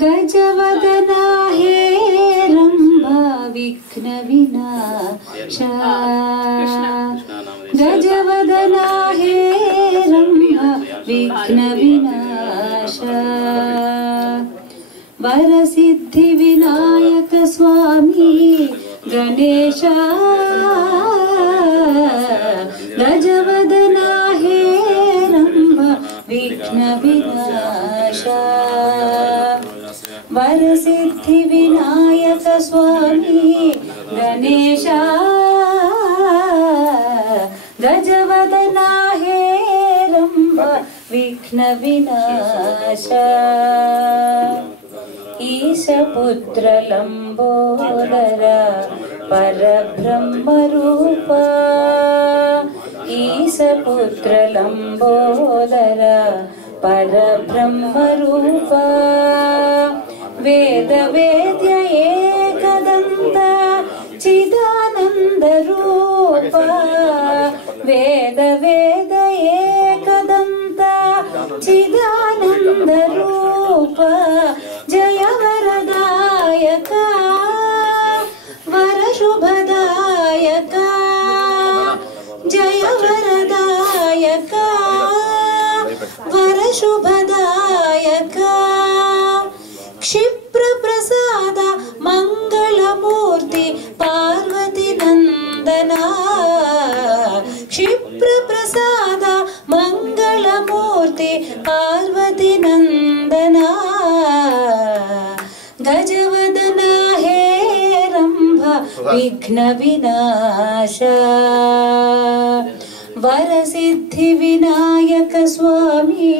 गजवदना हे रंभा विघ्न विनाशा गजवदना हे रंभा विघ्न विनाशा वरसिद्धि विनायक स्वामी गणेशा गजवदना हे रंभा विघ्न विनाशा वरसिद्धि विनायक स्वामी गणेशा गजवदना हे रंभा विघ्न विनाशा ईशपुत्र लंबोदर परब्रह्म रूप ईशपुत्र लंबोदर परब्रह्म रूप वेद वेद्य एकदंत चिदानंद रूप वेद वेद एकदंत चिदानंद रूप जय वरदायक वर शुभदायक जय वरदायक वर शुभदायक क्षिप्र प्रसाद मंगलमूर्ति पार्वती नंदना क्षिप्र प्रसाद मंगलमूर्ति पार्वती नंदना गजवदना हे रंभा विघ्न विनाशा वरसिद्धि विनायक स्वामी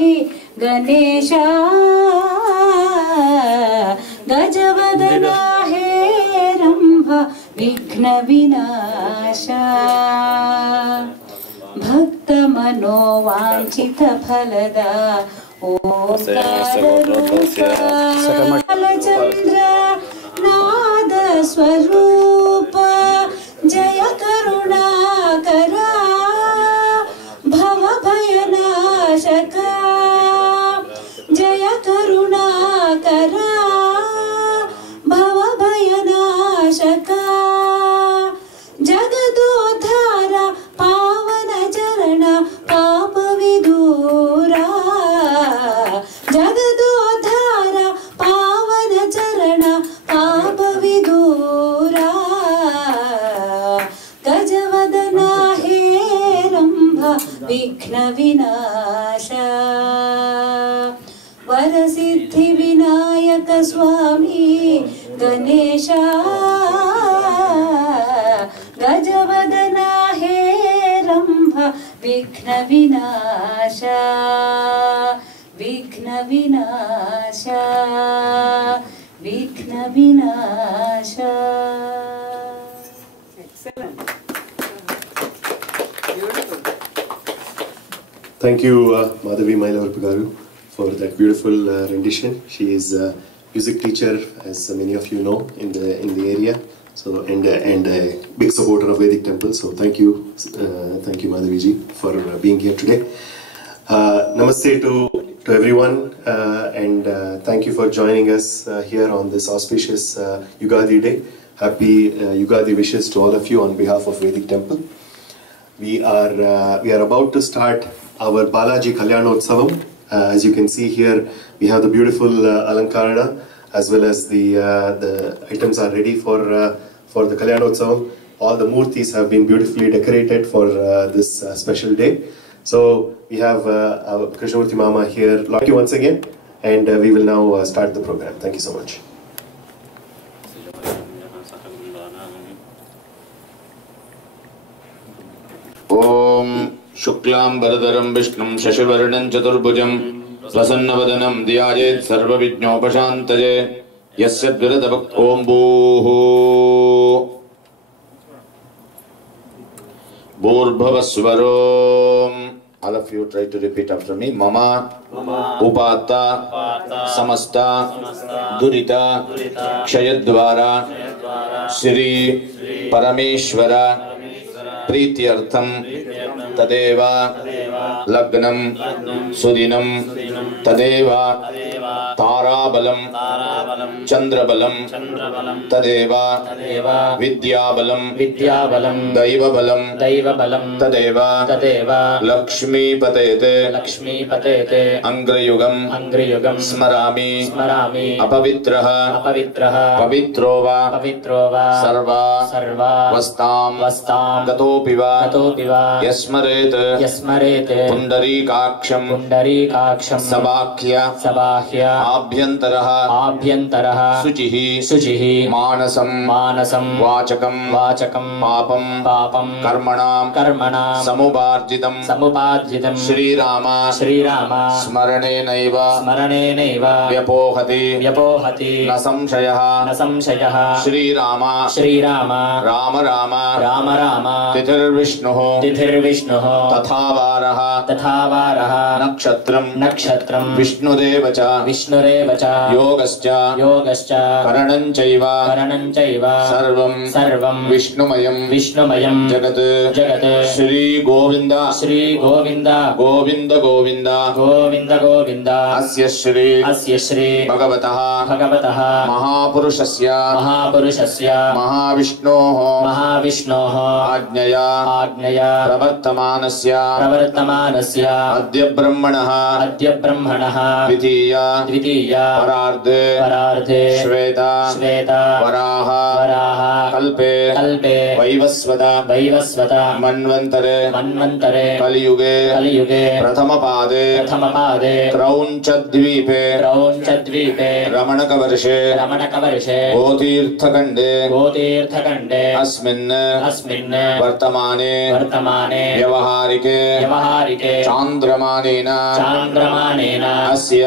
गणेशा गजवदना हे रंभा विघ्न विनाशा भक्त मनोवांछित फलदा ओंकार रूप चंद्र नाद स्वरूप जय करुणाकरा भव भयनाशका जय करुणाकरा भव भयनाशका जगदोद्धार पावन चरण पाप विदूरा जगदोद्धार पावन चरण पाप विदूरा गजवदना हे रंभा विघ्न विनाशा वरसिद्धि विनायक स्वामी गणेशा गजवदना हे रंभा विघ्न विनाशा विघ्न विनाशा विघ्न विनाशा Thank you, Madhavi Mailavarpu garu, for that beautiful rendition. She is a music teacher, as many of you know, in the area. So and a big supporter of Vedic Temple. So thank you, Madhavi ji, for being here today. Namaste to everyone, and thank you for joining us here on this auspicious Yugadi day. Happy Yugadi wishes to all of you on behalf of Vedic Temple. We are about to start our Balaji Kalyanotsavam. As you can see here, we have the beautiful Alankarana, as well as the items are ready for the Kalyanotsavam. All the murtis have been beautifully decorated for this special day. So we have our Krishnamurti Mama here. Thank you once again, and we will now start the program. Thank you so much. Om Shuklam Bharadaram Vishnum Shashivarnam Chaturbhujam Prasannavadhanam Dhyayet Sarvavijñopashantaye Yasya Dviradabhakt Om Bhuhu Bhurbhavasvarom. All of you try to repeat after me. Mama Upata Samasta Durita Kshayadvara Shri Parameshwara Prityartham Tadeva लग्नं सुदिनं तदेव ताराबलं चंद्रबलं तदेव विद्याबलं दैवबलं तदेव लक्ष्मीपतेते अंग्रयुगं स्मरामि अपवित्रः पवित्रो वा सर्वा वस्तां गतोऽपि वा यस्मरेत् पुण्डरीकाक्षं सबाह्य आभ्यन्तरः शुचिः मानसं वाचकं पापं कर्मणां समुपार्जितं श्रीराम स्मरणेनैव व्यपोहति न संशयः श्रीराम राम तिथिर्विष्णुः तथा वारः नक्षत्रं विष्णुरेव च योगश्च करणं चैव सर्वं विष्णुमयं जगत् श्री गोविंद अस्य श्री भगवतः महापुरुषस्य महाविष्णोः आज्ञया प्रवर्तमानस्य अद्य ब्रह्मणः द्वितीया परार्धे श्वेता वराह कल्पे वैवस्वत मन्वन्तरे कलियुगे प्रथमपादे क्रौञ्चद्वीपे रमणकवर्षे गोतीर्थखण्डे अस्मिन् वर्तमाने व्यवहारिके चान्द्रमानेन अस्य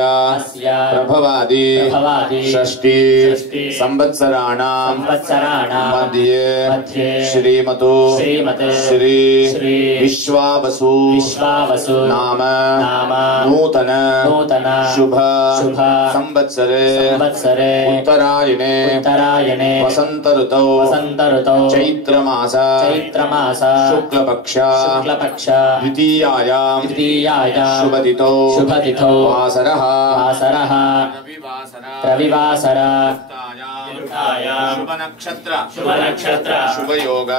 प्रभवादि षष्टि संवत्सराणां मध्ये श्रीमतो श्री विश्वावसु नाम नूतन शुभ संवत्सरे उत्तरायणे वसंत ऋतौ चैत्रमास शुक्लपक्ष द्वितीयायां शुभतिथौ वासरः रविवासर शुभनक्षत्र शुभयोग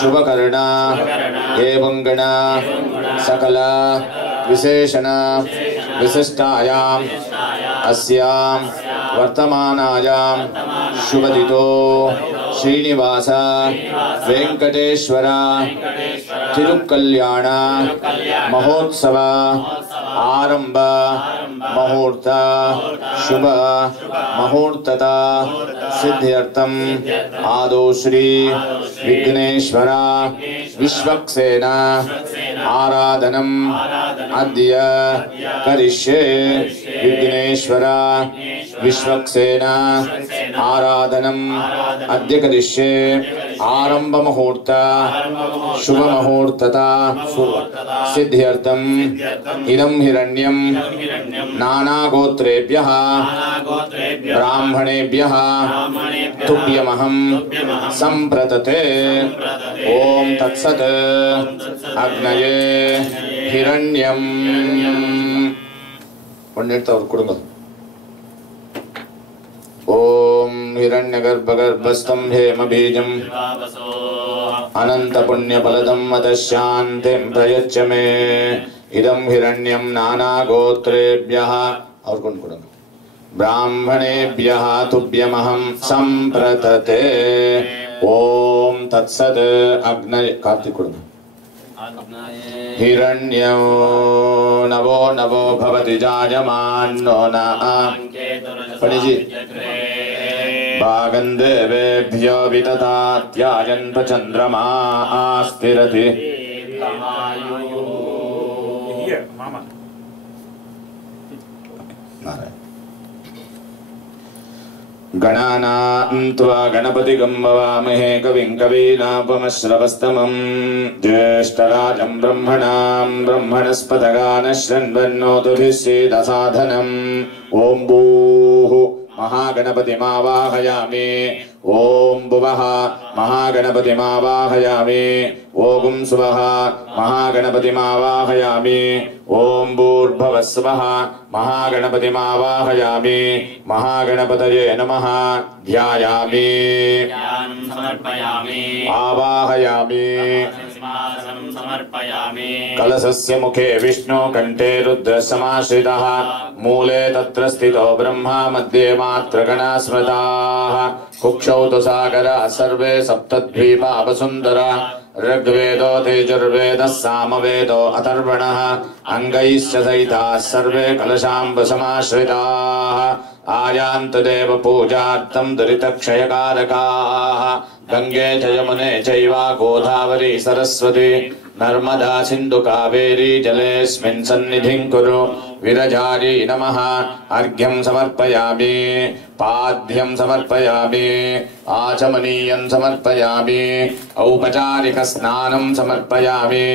शुभकर्ण एवं गण सकल विशेषण विशिष्टायां अस्यां वर्तमानायां शुभतिथौ श्रीनिवास वेंकटेश्वर तिरुकल्याण महोत्सव आरंभ मुहूर्त शुभ मुहूर्तता सिद्ध्यर्थम आदौ श्री विघ्नेश्वर विश्वक्सेन आराधनम् अद्य करिष्ये विघ्नेश्वर विश्वक्सेन आराधनम् अद्य करिष्ये आरंभ मुहूर्त शुभ मुहूर्तता सिद्ध्यर्थम इदं हिरण्यं नाना गोत्रेभ्यः ब्राह्मणेभ्यः तुभ्यमहं संप्रतते ओम तत्सत् अग्नये हिरण्यं ओम हिरण्यगर्भगर्भस्थं हेमबीजम् अनन्तपुण्यफलदं मदशान्तिं प्रयच्छ मे इदं हिरण्यं नानागोत्रेभ्यः और कौन ब्राह्मणेभ्यः तुभ्यमहं संप्रतते ओम तत्सत् अग्नये कार्तिक हिरण्यो नवो नवो भवति जायमानो न पढ़िए भागन्देवेभ्यो विदधात्यायन् चन्द्रमा स्थिरति गणानां त्वा गणपतिगं भवामहे कविं कवीनापमश्रवस्तमं ज्येष्ठराजं ब्रह्मणां ब्रह्मणस्पतगानः शृण्वन्नोतुभिः सीदसाधनम् ॐ भूः महागणपतिमावाहयामि ॐ भुवः महागणपतिमावाहयामि ॐ सुवः महागणपतिमावाहयामि ॐ भूर्भुवः स्वः महागणपतिमावाहयामि महागणपतये नमः ध्यायामि आवाहयामि कलशस्य मुखे विष्णु कंठे रुद्र समाश्रितः मूले तत्र स्थितो ब्रह्मा मध्ये मात्रगणा स्मृताः कुक्षौ तु सागरः सर्वे सप्तद्वीपा वसुन्धरा ऋग्वेदो तेजुर्वेदः सामवेदो अथर्वणः अङ्गैश्च सहिताः सर्वे कलशाम्ब समाश्रिताः आयान्त देव पूजार्थं दुरितक्षयकारकाः गंगे च यमुने चैव गोदावरी सरस्वती नर्मदा सिन्धु कावेरी जलेऽस्मिन् सन्निधिं कुरु विरजायै नमः अर्घ्यं समर्पयामि पाद्यं समर्पयामि आचमनीयं समर्पयामि औपचारिक स्नानं समर्पयामि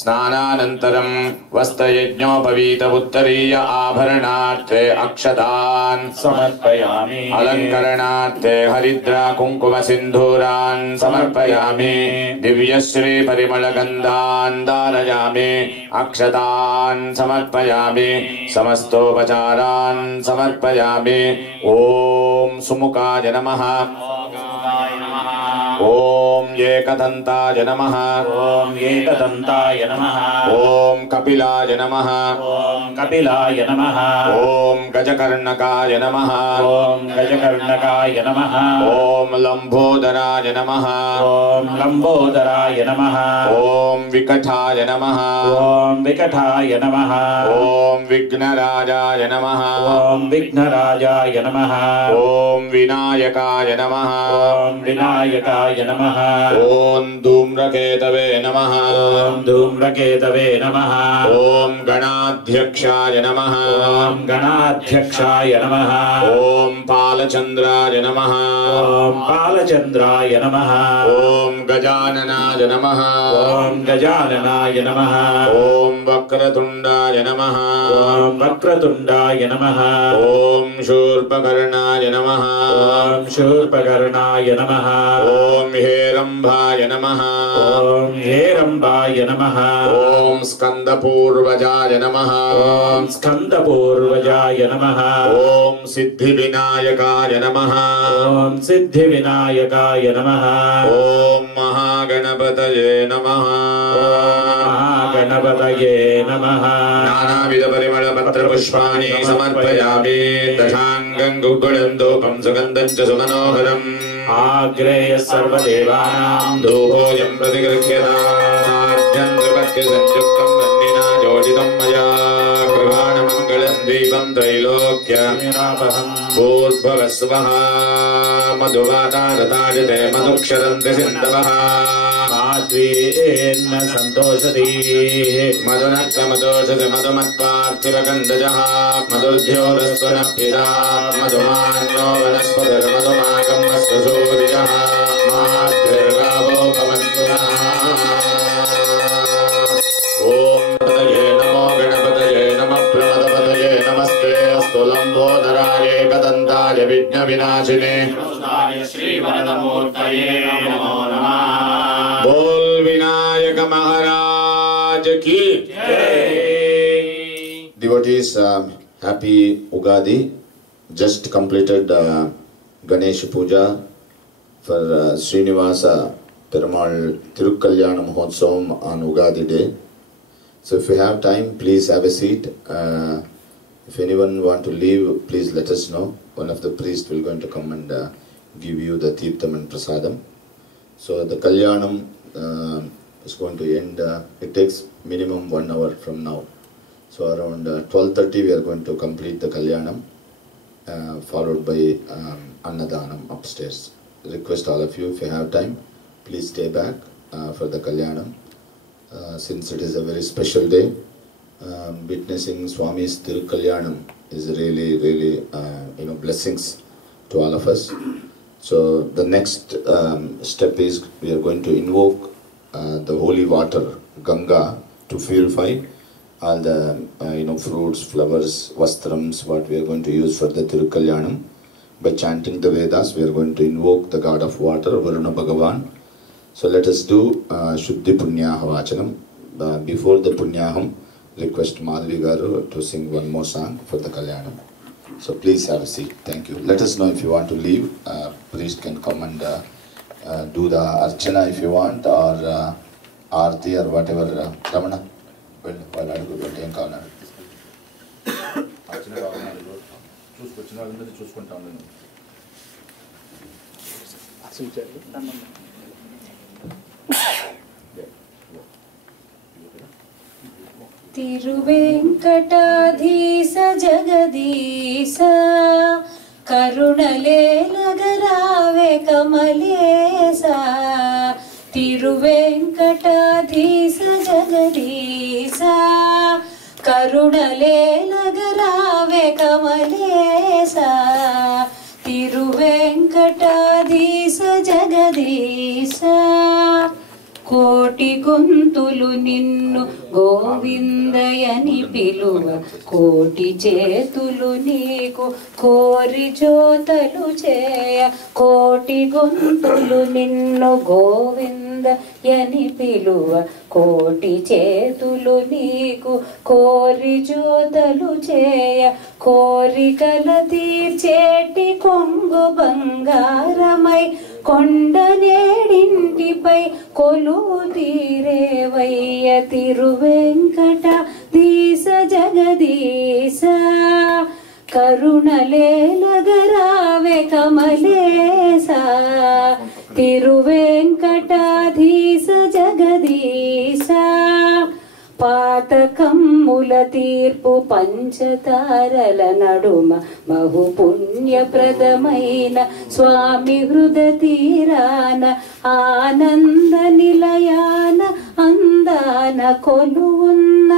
स्नानानन्तरं वस्त्रयज्ञोपवीत उत्तरीय आभरणार्थे अक्षतान् समर्पयामि अलङ्करणार्थे हरिद्रा कुङ्कुम सिन्दूरान् समर्पयामि दिव्यश्री परिमल गन्धान् धारयामि अक्षतान् समर्पयामि समस्तोपचारान् समर्पयामि ॐ सुमुखाय नमः ॐ एकदन्ताय नमः ॐ एकदन्ताय नमः ॐ कपिलाय नमः ॐ कपिलाय नमः ॐ गजकर्णकाय नमः ॐ गजकर्णकाय नमः ॐ लम्बोदराय नमः ॐ लम्बोदराय नमः ॐ विकटाय नमः ॐ विकटाय नमः ॐ विघ्नराजाय नमः ॐ विघ्नराजाय नमः ॐ विनायकाय नमः ॐ विनायकाय नमः ॐ धूम्रकेतवे नमः ॐ धूम्रकेतवे नमः ॐ गणाध्यक्षाय नमः ॐ गणाध्यक्षाय नमः ॐ पालचन्द्राय नमः ॐ पालचन्द्राय नमः ॐ गजाननाय नमः ॐ गजाननाय नमः ॐ वक्रतुण्डाय नमः ॐ वक्रतुण्डाय नमः ॐ शूर्पकर्णाय नमः ॐ शूर्पकर्णाय नमः ॐ हेरम्बाय नमः ॐ हेरम्बाय नमः ॐ स्कन्दपूर्वजाय नमः ॐ स्कन्दपूर्वजाय नमः ॐ सिद्धिविनायकाय नमः ॐ सिद्धिविनायकाय नमः ॐ महागणपतये नमः महागणपतये नमः नानाविधपरिमलपत्रपुष्पाणि समर्पयामि दशाङ्गं गुग्गुलं धूपं सुगन्धं च सुमनोहरम् आग्रेय सर्वदेवानां धूपोऽयं प्रतिगृह्यताम् संयुक्तं वह्निना जोडितं मया कृपाणमङ्गलं दीपं त्रैलोक्यनिरापहं भूर्भुवस्वः मधुवातारतायते मधुक्षरन्ति सिन्धवः माध्वेन्न सन्तोषति मधुनक्तमदोषति मधुमत्पार्थिवगन्धजः मधुर्ध्योरस्वनप्यजा मधुमान्यो वनस्पतिर्मधुमागम् अस्तु सूर्यः माध्विर्गावो भवन्तु नः लंबोदराय एकदंताय विघ्न विनाशिने श्रीवरदमूर्तये नमो नमः। बोल विनायक महाराज की जय। Devotees, happy Ugadi. Just completed Ganesh Puja for Srinivasa Perumal Tirukalyana Mahotsavam on Ugadi day. So if you have time, please have a seat. If anyone want to leave, please let us know. One of the priests will going to come and give you the Tirtham and Prasadam. So the Kalyanam is going to end. It takes minimum 1 hour from now. So around 12:30 we are going to complete the Kalyanam, followed by Annadanam upstairs. Request all of you, if you have time, please stay back for the Kalyanam. Since it is a very special day, witnessing Swami's Tirukalyanam is really blessings to all of us. So the next step is we are going to invoke the holy water Ganga to purify all the fruits, flowers, vastrams what we are going to use for the Tirukalyanam. by chanting the Vedas. We are going to invoke the god of water, Varuna Bhagavan. So let us do Shuddhi Punyaha Vachanam. Before the Punyaham, request Madhavi Garu to sing one more song for the Kalyanam. So please have a seat. Thank you. Let us know if you want to leave. Priest can come and do the Archana if you want, or Aarti or whatever. Ramana, well, while I go to the corner. తిరువెంకటాధీశ జగదీశ కరుణలేలగరావే కమలేశ తిరువెంకటాధీశ జగదీశ కరుణలేలగరావే కమలేశ తిరువెంకటాధీశ జగదీశ కోటి గొంతులు నిన్ను గోవిందయని పిలువ కోటి చేతులు నీకు కోరి జోతలు చేయ కోటి గొంతులు నిన్ను గోవిందయని పిలువ కోటి చేతులు నీకు కోరి జోతలు చేయ కోరికల తీర్చేటి కొంగు బంగారమై కొండ నేడింటిపై కొలువు తీరేవయ్య తిరువెంకటాధీశ జగదీశ కరుణలేలగరావే కమలేశ తిరువెంకటాధీశ జగదీశ పాతకమ్ముల తీర్పు పంచతారల నడుమ బహుపుణ్యప్రదమైన స్వామి హృద తీరాన ఆనంద నిలయాన అందాన కొలువున్న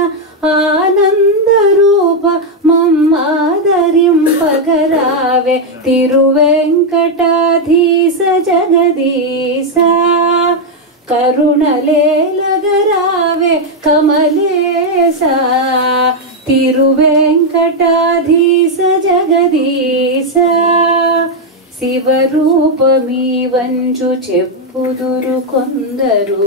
ఆనంద రూప మమ్మాదరింపగరావే తిరువెంకటాధీశ జగదీశ కరుణలేలగరావే కమలేశ తిరువెంకటాధీశ జగదీశ శివరూపమీ వంచు చెప్పుదురు కొందరు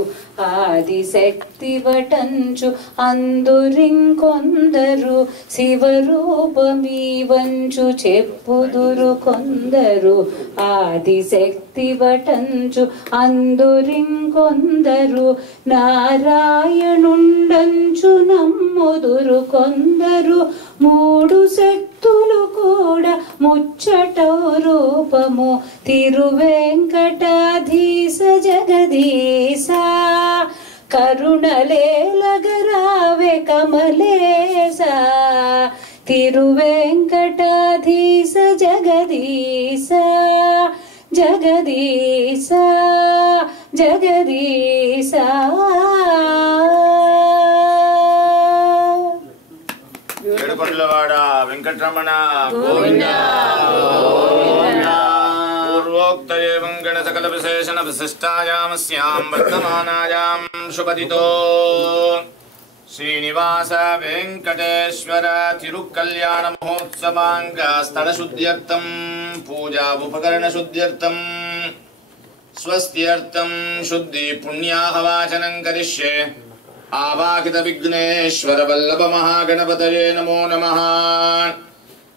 ఆదిశక్తి వటంచు అందురింకొందరు శివరూపమీ వంచు చెప్పుదురు కొందరు ఆదిశక్తి వటంచు అందురింకొందరు నారాయణుండంచు నమ్ముదురు కొందరు మూడు శక్తులు కూడా ముచ్చటౌ రూపము తిరువెంకటాధీశ జగదీశ కరుణలేలగరావే కమలేశ తిరువెంకటాధీశ జగదీశ జగదీశ జగదీశ ఏడుకొండలవాడ వెంకటరమణ గోవింద పూర్వోక్త ఏవం గణ సకల విశేషణ విశిష్టాయామస్యాం వర్తమానాయాం శుభదితో శ్రీనివాస వెంకటేశ్వర తిరుకల్యాణ మహోత్సవాంగ స్థల శుద్ధ్యర్థం పూజా ఉపకరణ శుద్ధ్యర్థం స్వస్త్యర్థం శుద్ధి పుణ్యాహవాచనం కరిష్యే ఆవాహిత విఘ్నేశ్వర వల్లభ మహాగణపతయే నమో నమః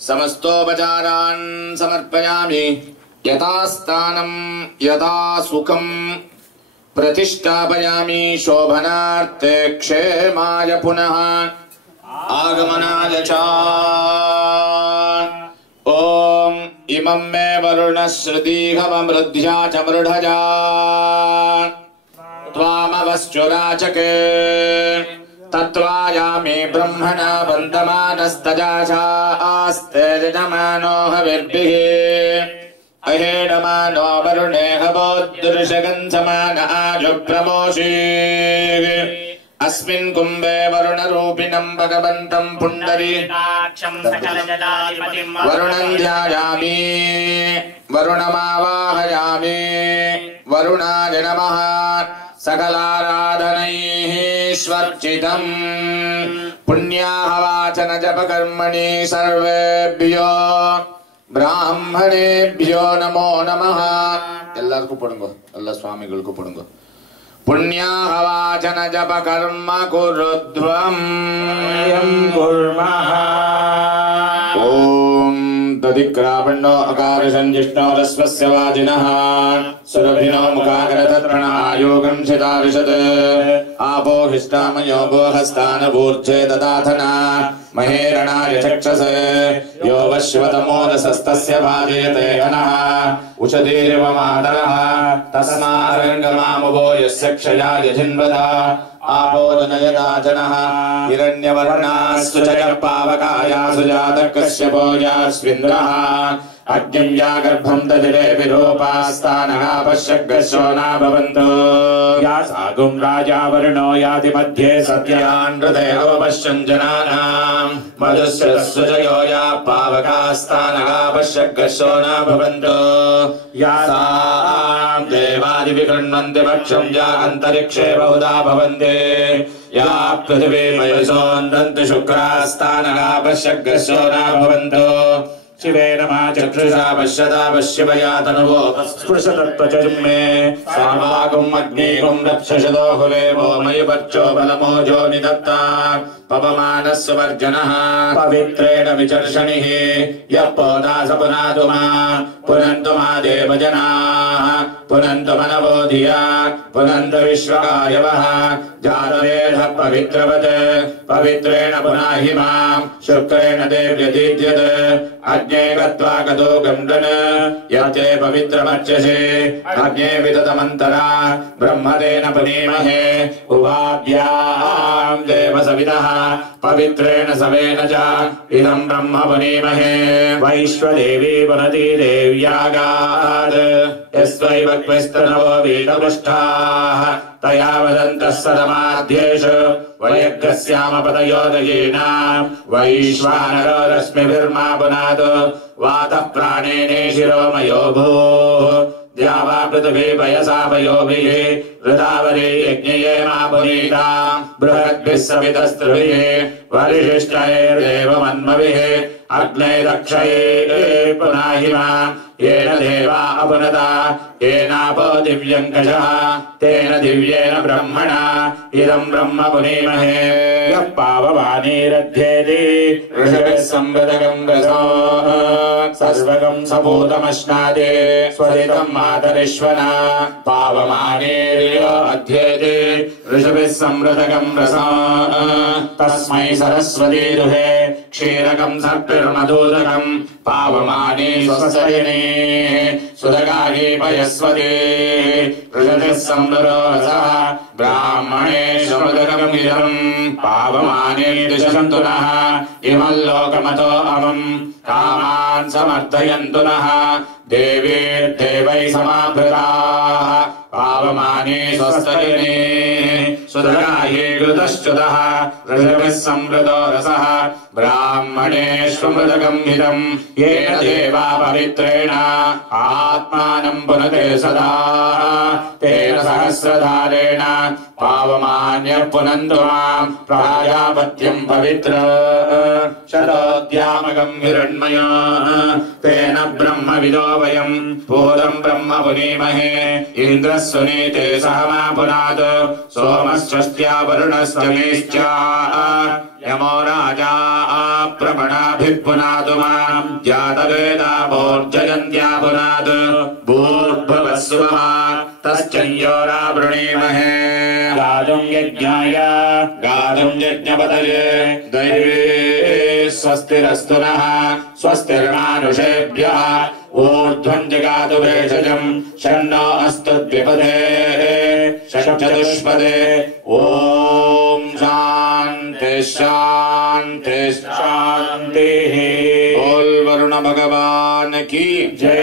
సమస్తోపచారాన్ సమర్పయామి యథాస్థానం యథా సుఖం ప్రతిష్టాపయామి శోభనార్థే క్షేమాయ పునః ఆగమనాయ చ ఓం ఇమం మే వరుణశ్రుతిహవమృధ్యా చ మృఢజా त्वामवश्चुराचके तत्त्वायामि ब्रह्मणा वन्दमानस्तजाशास्ते यजमानो हविर्भिः अहेडमानो वरुणे हवोद्दृशगन्धमान आजुप्रमोषीः अस्मिन् कुम्भे वरुणरूपिणं भगवन्तं पुण्डरीकाक्षं सकलजलाधिपतिं वरुणं ध्यायामि वरुणमावाहयामि वरुणाय नमः सकलाराधनैः स्वर्चितम् पुण्याहवाचन जपकर्मणि सर्वेभ्यो ब्राह्मणेभ्यो नमो नमः எல்லாருக்கும் போடுங்க எல்லா சுவாமிகளுக்கும் போடுங்க पुण्याहवाचन जप कर्म कुरुध्वम् कुर्मः ॐ दधिक्रावण्णो अकारसञ्जिष्णो रस्वस्य वाजिनः सुरभिनो मुखाग्रतत्प्रणयोगं शिताविशत् आपो हिष्टामयो गोहस्तानभूर्जे ददाथना महेरणाय चक्षसे यो वश्वतमोदसस्तस्य वाजयते अनः उषधीरिव मातरः तस्मारङ्गमामुभो यस्य क्षयाय जिन्वदा आपोदनयदाचनः हिरण्यवर्णास्तु च पावकायासु जातकश्यपो यास्विन्द्रः अग्निं यागर्भं ददिरे विरूपास्तानः पश्यग्रशो न भवन्तु या सागुं राजावर्णो याति मध्ये सत्यानृते अवपश्यन् जनानां मधुस्रस्व जयो या पावकास्तानः पश्यग्रशो न भवन्तु या सां देवादिविगृह्णन्ति वक्षं या अन्तरिक्षे बहुधा भवन्ति या पृथिवी मयसोन्दन्ति शुक्रास्तानः पश्यग्रशो न भवन्तु शिवे नमः चक्षुषा पश्यता पश्यवया तनुवो स्पृशतत्त्वचर्मे सामागुम् अग्निगुम् रक्षशतो हुवेवो मयि पर्चो बलमोजो निदत्ता पवमानस्य वर्जनः पवित्रेण विचर्षणिः यः पोदा स पुनातु मा पुनन्तु मा देवजनाः पुनन्तु मनवो धिया पुनन्तु विश्वकायवः जातवेदः पवित्रवत् पवित्रेण पुनाहि मां शुक्रेण देव्यदीद्यत् अग्ने गत्वा गतो गण्डन यते पवित्रमर्चसे अग्ने विदतमन्तरा ब्रह्मतेन पुनीमहे उभाभ्यां देवसवितः पवित्रेण सवेन च इदं ब्रह्म पुनीमहे वैश्वदेवी पुनति देव्यागात् यस्वैव क्विस्तनवो वीतपुष्टाः तया वदन्तः सदमाध्येषु वयग्रस्यामपदयोदयेनां वैश्वानरो रश्मिभिर्मा पुनातु वातः प्राणेने शिरोमयो भूः द्यावा पृथिवी पयसा पयोभिः ऋतावरे यज्ञये मा पुनीता बृहद्भिः सवितस्त्रिभिः वरिशिष्टैर्देवमन्मभिः अग्ने रक्षये पुनाहि मां येन देवा अपुनता येनापो दिव्यङ्कषः तेन दिव्येन ब्रह्मणा इदं ब्रह्म पुनीमहे यः पाववानीरध्येति ऋषभिः संवृतकं रसो सर्वगं सपूतमश्नादे स्वदितं मातरिश्वना पावमानेर्यो अध्येति ऋषभिः संवृतकं रसो तस्मै सरस्वती दुहे क्षीरकं सर्पिर्मधुदकं पावमाने स्वसयने सुदगाये पयस्वते ऋषभिः संवृतो रसः ब्राह्मणेषु मृदकमिदं पावमाने दिशन्तु नः इमल्लोकमतो अमं कामान् समर्थयन्तु नः देवैर्देवैः समाभृताः पावमाने स्वस्तयने सुदगाये कृतश्च्युतः ऋषभिः संवृतो रसः ब्राह्मणेष्वमृतकं हितं येन देवा पवित्रेण आत्मानं पुनते सदा तेन सहस्रधारेण पावमान्यः पुनन्तु मां प्राजापत्यं पवित्र शतोद्यामकं हिरण्मयो तेन ब्रह्मविदो वयं पूतं ब्रह्म पुनीमहे इन्द्रः सुनीते सह मा पुनात् सोमश्चस्त्या वरुणश्चमेश्च यमो राजा प्रमणाभिः पुनातु मां जातवेदाभोर्जयन्त्या पुनात् भूर्भुवस्सुवः तश्चयोरावृणीमहे गातुं यज्ञाय गातुं यज्ञपतये दैवे स्वस्तिरस्तु नः स्वस्तिर्मानुषेभ्यः ऊर्ध्वं जगातु भेषजं शन्नो अस्तु द्विपदे षट्चतुष्पदे ॐ शान्ति शान्ति शान्तिः बोल वरुण भगवान की जय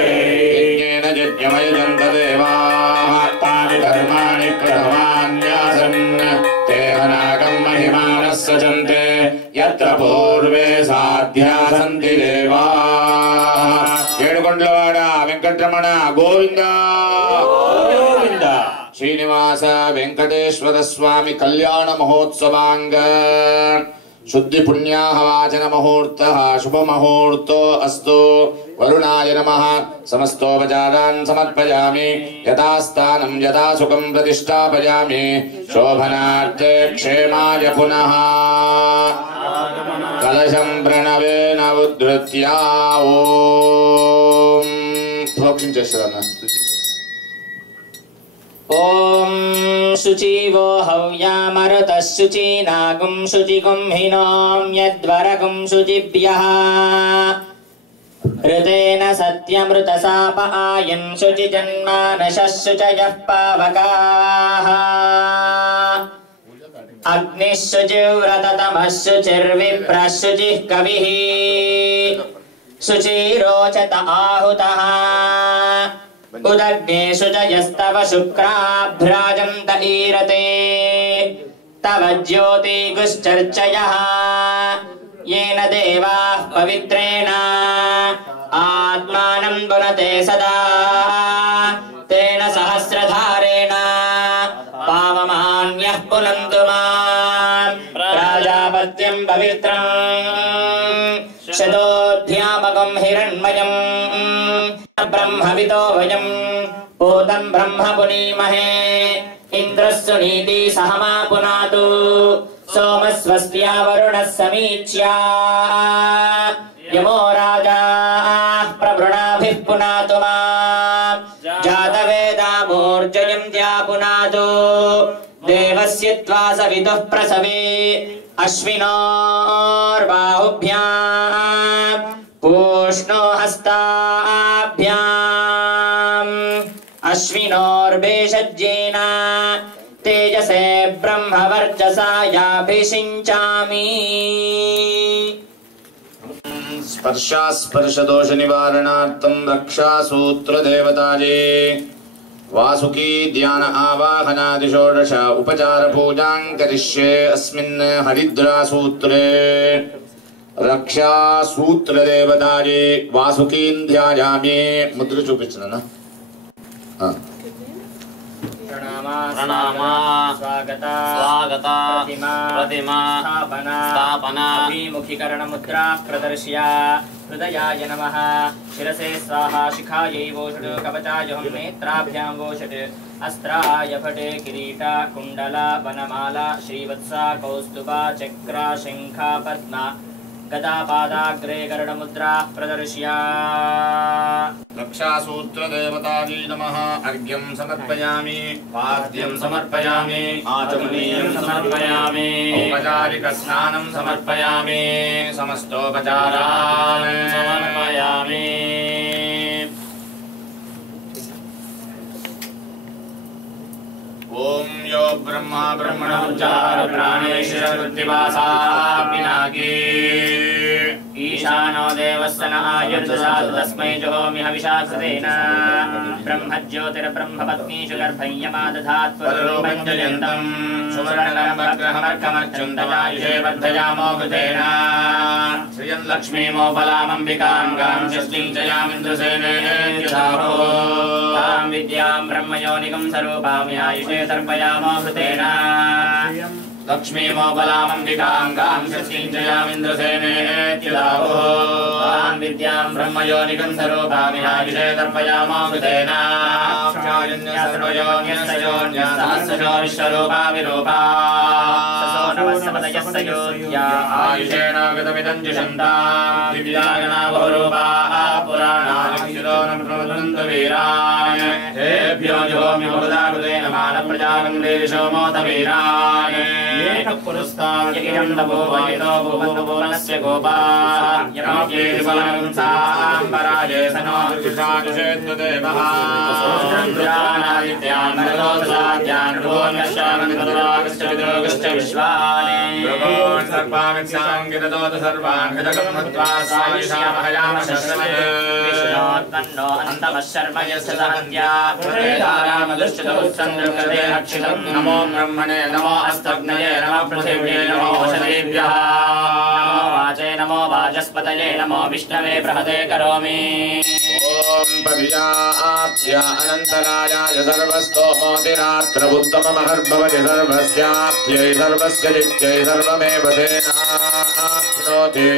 यज्ञेन यज्ञमयजन्त देवाः तानि कर्माणि प्रथमान्यासन् तेन नागं महिमानः सजन्ते यत्र पूर्वे साध्या सन्ति देवाः ఏడుకొండలవాడ వెంకటరమణ గోవింద గోవింద శ్రీనివాస వెంకటేశ్వర స్వామి కళ్యాణ మహోత్సవాంగ शुद्धि पुण्याहवाचन मुहूर्तः शुभ मुहूर्तो अस्तु वरुणाय नमः समस्तोपचारान् समर्पयामि यथा स्थानं यथा सुखं प्रतिष्ठापयामि शोभनार्थे क्षेमाय पुनः कलशं प्रणवेन उद्धृत्य ॐ प्रोक्षं चेष्टदान ॐ शुचिवो हव्यामरुतः शुचीनागुं शुचिगुं हिनों यद्वरगुं शुचिभ्यः हृदेन सत्यमृतसाप आयन् शुचिजन्मानशः शुचयः पावकाः अग्निः शुचिव्रततमः शुचिर्विप्रः शुचिः कविः शुचिरोचत आहुतः उदग्ने शुचयस्तव शुक्राभ्राजन्त ईरते तव ज्योतिगुश्चर्चयः येन देवाः पवित्रेण आत्मानं पुनते सदा तेन सहस्रधारेण पावमान्यः पुनन्तु मां प्राजापत्यं पवित्रम् शतोऽध्यापकं हिरण्मयम् ब्रह्मविदो वयम् पूतं ब्रह्म पुनीमहे इन्द्रः सुनीति सहमा पुनातु सोमस्वस्त्या वरुणः समीच्या यमो राजा प्रवृणाभिः पुनातु मां जातवेदामूर्जयन्त्या पुनातु देवस्य त्वा सवितुः प्रसवे अश्विनोर्बाहुभ्याम् पूष्णो हस्ताभ्याम् अश्विनोर्भेषज्येन तेजसे ब्रह्मवर्चसा याभिषिञ्चामि स्पर्शास्पर्शदोष निवारणार्थं रक्षासूत्र देवताये वासुकी ध्यान आवाहनादि षोडश उपचार पूजां करिष्ये अस्मिन् हरिद्रासूत्रे रक्षासूत्र देवताये वासुकीं ध्यायामि मुद्र चूपिंचना प्रणामा स्वागता प्रतिमा स्थापना अभिमुखीकरण मुद्रा प्रदर्श्य हृदयाय नमः शिरसे स्वाहा शिखायै वोषट् कवचाय नेत्राभ्यां वोषट् अस्त्राय फटे किरीट कुण्डल वनमाला श्रीवत्सा कौस्तुभा चक्र शङ्खा पद्मा गदा पादाग्रे गरुडमुद्रा प्रदर्श्य रक्षासूत्र देवतायै नमः अर्घ्यं समर्पयामि पाद्यं समर्पयामि आचमनीयं समर्पयामि औपचारिक स्नानं समर्पयामि समस्तोपचारान् समर्पयामि ओम यो ब्रह्मा ब्रह्मणोच्चार प्राणेश्वरवृत्तिवासा पिनाकी ईशानो देवस्य न आयुर्दशात् तस्मै जुहोमि हविषाकृतेन ब्रह्मज्योतिर्ब्रह्मपत्नीषु गर्भय्यमादधात् स्वरूपं जयन्तं सुवर्णगर्भग्रहमर्कमर्चं दयायुषे वर्धयामो कृतेन श्रियं लक्ष्मीमोपलामम्बिकां गां षष्ठीं च यामिन्द्रसेनेत्युधावो तां विद्यां ब्रह्मयोनिकं स्वरूपामि आयुषे तर्पयामो कृतेन लक्ष्मीमोपलामम्बिकां गां षष्ठीं च यामिन्द्रसेनेत्युधावो तां विद्यां ब्रह्मयोनिकं स्वरूपामि आयुषे तर्पयामो कृतेन सहस्रशो विश्वरूपा विरूपा आयुषेण गतमिदं जुषन्तां दिव्यागणा बहुरूपाः पुराणानिक्षितो न प्रवदन्तु वीराय तेभ्यो जुहोमि बहुधा कृतेन मानप्रजागन्धेषो मोत वीराय पुरस्तात् यज्ञं तपोवयितो भुवनस्य गोपाः यमोऽप्येति फलमंसां पराजे सनो जुषाजुषेत्तदेवः सोऽन्द्रानादित्यान् नरोदसाद्यान् भुवनश्चानन्दरागश्च विद्रोगश्च विश्वानि भृगोन् सर्वामित्सां गिरदोत सर्वान् हृदकं हत्वा सायुषामहयाम शश्रमे विष्णोत्पन्नो अन्तमः शर्म यस्य सहन्त्या प्रदेधारामदुश्चितौत्सन्द्रकृते अक्षितं नमो ब्रह्मणे नमो अस्तग्नये नमो पृथिव्ये नमो ओषधीभ्यः नमो वाचे नमो वाचस्पतये नमो विष्णवे बृहते करोमि पर्याप्य अनन्तरायाय सर्वस्तोमोतिरात्र उत्तममहर्भवति सर्वस्याप्यै सर्वस्य नित्यै सर्वमेव तेनाप्नोति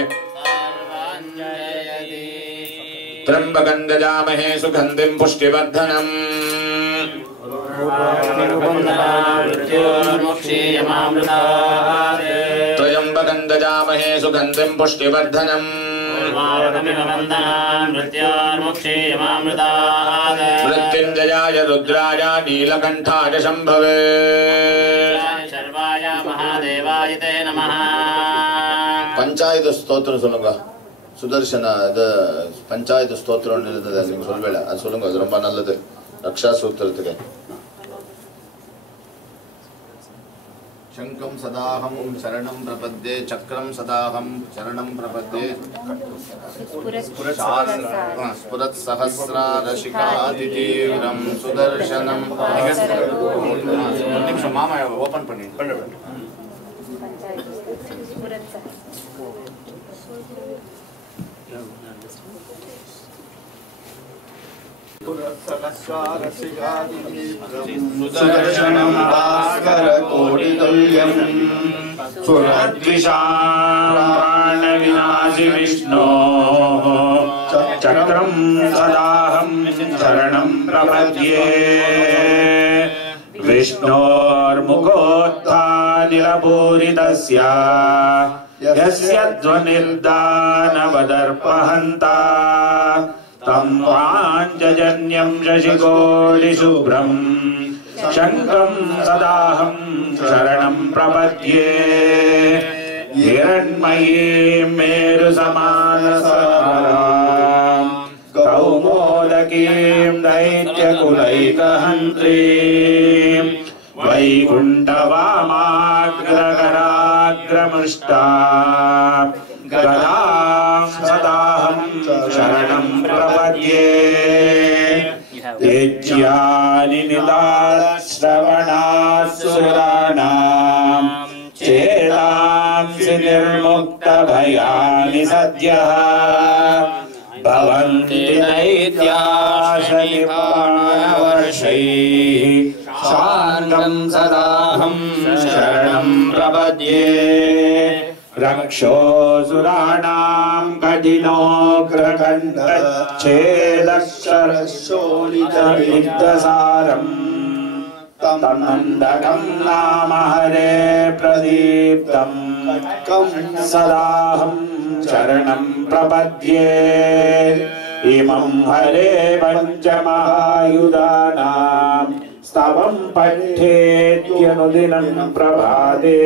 त्र्यम्बकं यजामहे सुगन्धिं पुष्टिवर्धनम् त्र्यम्बकं यजामहे सुगन्धिं पुष्टिवर्धनम् मृत्युञ्जयाय रुद्राय नीलकण्ठाय शम्भवे सर्वाय महादेवाय ते नमः பஞ்சாயத்து ஸ்தோத்திரம் சொல்லுங்க. சுதர்சன இது பஞ்சாயத்து ஸ்தோத்திரம் இருந்தது, நீங்க சொல்வேல அது சொல்லுங்க, அது ரொம்ப நல்லது ரக்ஷா சூத்திரத்துக்கு. शङ्खं सदाहं शरणं प्रपद्ये चक्रं सदाहं शरणं प्रपद्ये स्फुरत् सहस्रारशिखादितीव्रं सुदर्शनं मामा ओपन பண்ணி सुदर्शनं भास्करकोटितुल्यं सुरद्विषाणविनाशि विष्णोः चक्रं सदाहं शरणं प्रपद्ये विष्णोर्मुखोत्थानिलपूरितस्य यस्य ध्वनिर्दानवदर्पहन्ता तं वाञ्छजन्यं शशिकोटिशुभ्रं शङ्खं सदाहं शरणं प्रपद्ये हिरण्मयीं मेरुसमानसारां कौमोदकीं दैत्यकुलैकहन्त्रीं वैकुण्ठवामाग्रकराग्रमुष्टां गदां सदाहं शरणं प्रपद्ये तेज्यानि निदाश्रवणासुराणां चेतांसि निर्मुक्तभयानि सद्यः भवन्ति दैत्याशनिपाणवर्षैः शान्तं सदाहं शरणं प्रपद्ये रक्षोऽसुराणां कठिनोग्रकण्ठच्छेदक्षरशोणितविद्धसारं तमन्दकं नाम हरे प्रदीप्तं सदाहं शरणं प्रपद्ये इमं हरे पञ्चमहायुधानां स्तवं पठ्येत्यनुदिनं प्रभाते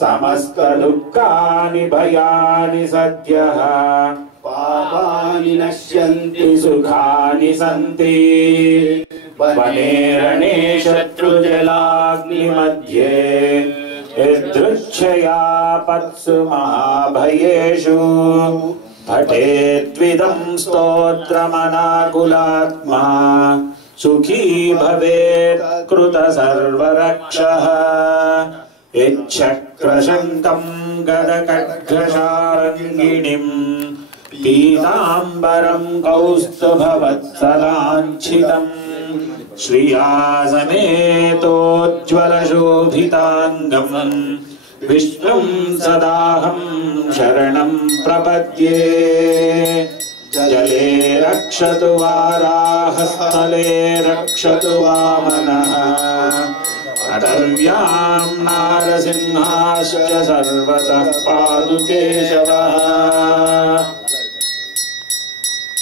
समस्त दुःखानि भयानि सद्यः पापानि नश्यन्ति सुखानि सन्ति वने रणे शत्रुजलाग्निमध्ये यदृच्छयापत्सु महाभयेषु पठेत्विदं स्तोत्रमनाकुलात्मा सुखी भवेत् कृतसर्वरक्षः यच्छक्रशङ्कं गदखड्गशार्ङ्गिणीं पीताम्बरं कौस्तुभवत्सलाञ्छितं श्रिया समेतोज्ज्वलशोभिताङ्गं विष्णुं सदाहं शरणं प्रपद्ये जले रक्षतु वाराः स्थले रक्षतु वामनः अटव्यां नारसिंहाश्च सर्वतः पातु केशवः।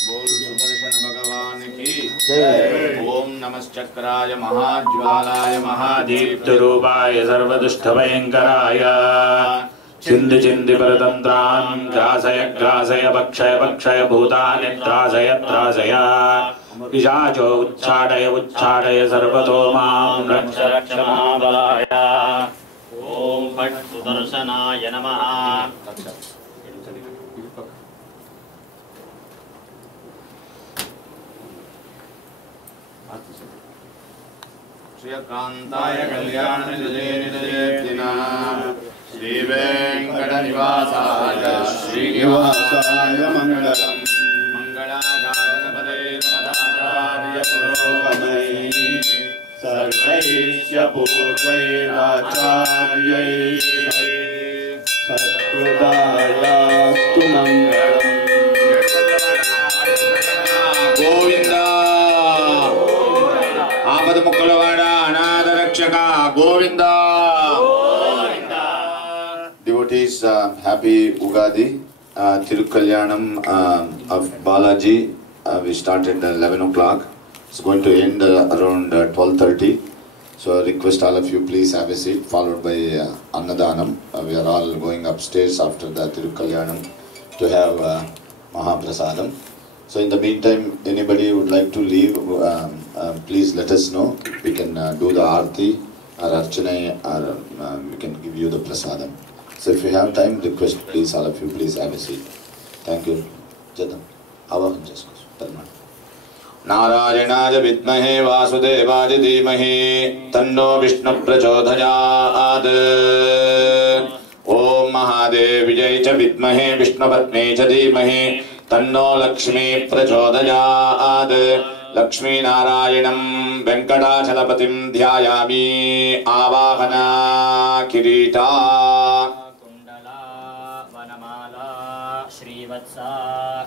बोल सुदर्शन भगवान की जय। ओम नमश्चक्राय महाज्वालाय महादीप्तरूपाय सर्वदुष्टभयङ्कराय चिन्ति चिन्ति परतन्त्रां ग्रासय ग्रासय भक्षय भक्षय भूतानि त्रासय त्रासय पिशाचो उच्चाटय उच्चाटय सर्वतो मां रक्ष रक्ष महाबलाय। ओम फट् सुदर्शनाय नमः। श्रीकान्ताय कल्याण निधेर्दिना श्रीवेङ्कटनिवासाय श्रीनिवासाय मङ्गलम्। मङ्गलाघातनपदे आचार्यैश्च पूर्वैराचार्यैः सत्कृतायास्तु मङ्गलम्। गोविंद आपद मुक्कलवाड़ अनाथ रक्षक Govind. Devotees, happy Ugadi, Tirukalyanam of Balaji. We started at 11 o'clock. It's going to end around 12:30. So I request all of you please have a seat, followed by Annadanam. We are all going upstairs after the Tirukalyanam to have Mahaprasadam. So in the meantime, anybody would like to leave, please let us know. We can do the Aarti or Archana or we can give you the Prasadam. So if you have time, request please all of you please have a seat. Thank you. Jadam. Avahan Jasko. नारायणाय विद्महे वासुदेवाय धीमहि तन्नो विष्णु प्रचोदयात्। ओम महादेव्यै च विद्महे विष्णुपत्न्यै च धीमहि तन्नो लक्ष्मी प्रचोदयात्। लक्ष्मीनारायणं वेङ्कटाचलपतिं ध्यायामि आवाहना किरीटा श्रीवत्सा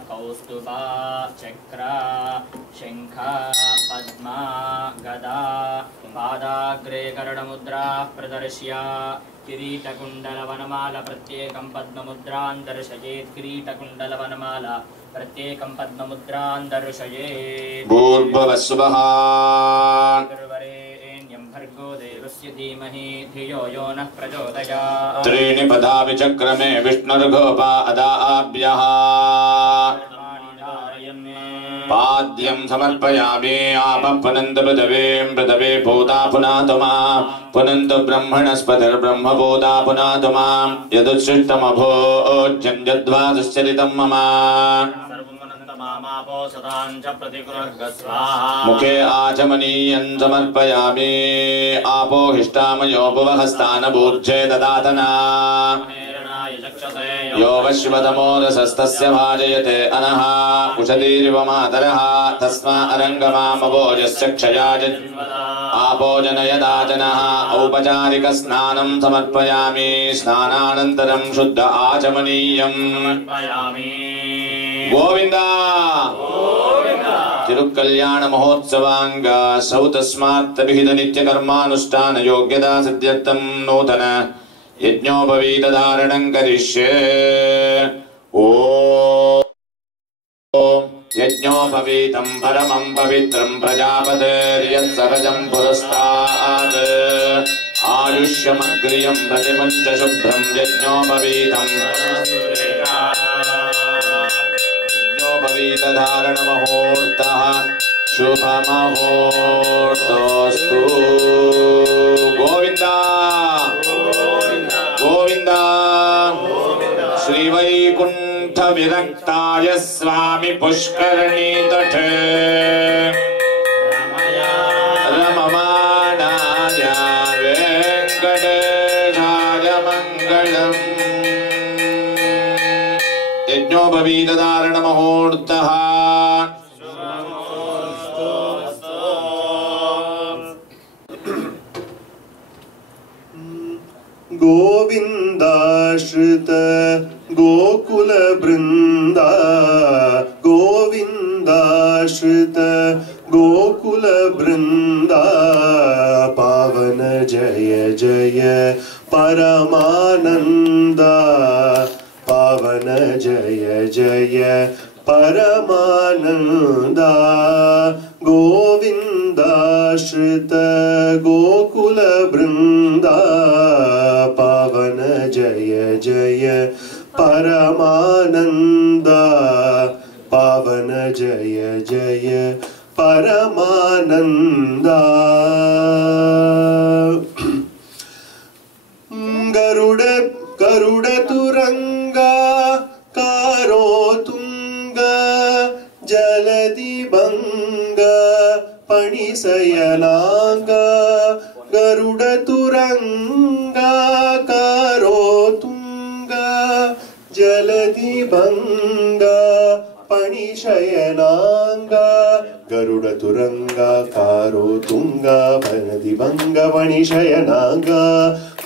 कौस्तुभा चक्रा शंखा पद्मा गदा पादाग्रे कर्णमुद्रा प्रदर्श्य किरीटकुण्डलवनमाला प्रत्येकं पद्ममुद्रां दर्शयेत्। किरीटकुण्डलवनमाला प्रत्येकं पद्ममुद्रां दर्शयेत्। भूर्भुवस्सुवः भर्गो देवस्य धीमहि धियो यो नः प्रचोदयात्। त्रीणि पदा विचक्रमे विष्णुर्गोपा अदाभ्यः पाद्यं समर्पयामि। आपः पुनन्त पृथिवीं भूता पुनातुमा पुनन्तु ब्रह्मणस्पतिर्ब्रह्मभूता पुनातुमा यदुच्छिष्टमभोज्यं यद्वादश्चरितं मम मुखे आचमनीयं समर्पयामि। आपो हिष्टामयो भुवहस्तानभूज्ये ददातना यो वश्वतमोदसस्तस्य भाजयते अनः उषतीरिव मातरः तस्मा अरङ्गमामभोजस्य क्षयाय आपो जनयदाचनः। औपचारिकस्नानं समर्पयामि। स्नानानन्तरं शुद्ध आचमनीयं समर्पयामि। गोविंद तिरुकल्याण महोत्सवांग सौतस्मात् विहित नित्य कर्मानुष्ठान योग्यता सिद्ध्यर्थं नूतन यज्ञोपवीत धारणं करिष्ये। ओम यज्ञोपवीतं परमं पवित्रं प्रजापतेर्यत्सहजं पुरस्तात् आयुष्यमग्रियं प्रतिमुञ्च शुभ्रं यज्ञोपवीतं धारण मुहूर्तः शुभ मुहूर्तोऽस्तु। गोविंद गोविंद श्रीवैकुण्ठ विरक्ताय स्वामी पुष्करणी तटे रममाणाय वेङ्कटेशाय मङ्गलम्। यज्ञोपवीत धारण मुहूर्तः गोविन्दाश्रित गोकुल वृन्दा गोविन्दाश्रित गोकुल वृन्दा पावन जय जय परमानन्दा पावन जय जय परमानन्दा गोविन्दाश्रित गोकुल वृन्दा पावन जय जय परमानन्दा पावन जय जय परमानन्दा। गरुड तुरंगा कारो तुंग जलदि भंग पणिसयनांग गरुड तुरंगा कारो तुंग जलदि भंग फणिशयनांगा गरुडतुरंगा कारो तुंगा भनदिभंग फणिशयनांगा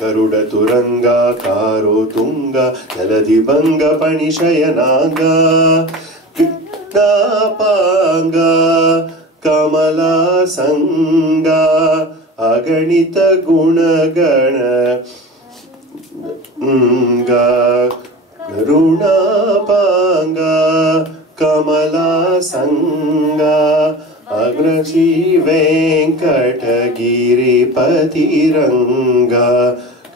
गरुडतुरंगा कारो तुंगा जलदिभंग फणिशयनांगा पांगा कमला संगा अगणित गुणगण करुणा पांगा कमला संगा अग्रसी वेंकटगिरिपतिरंगा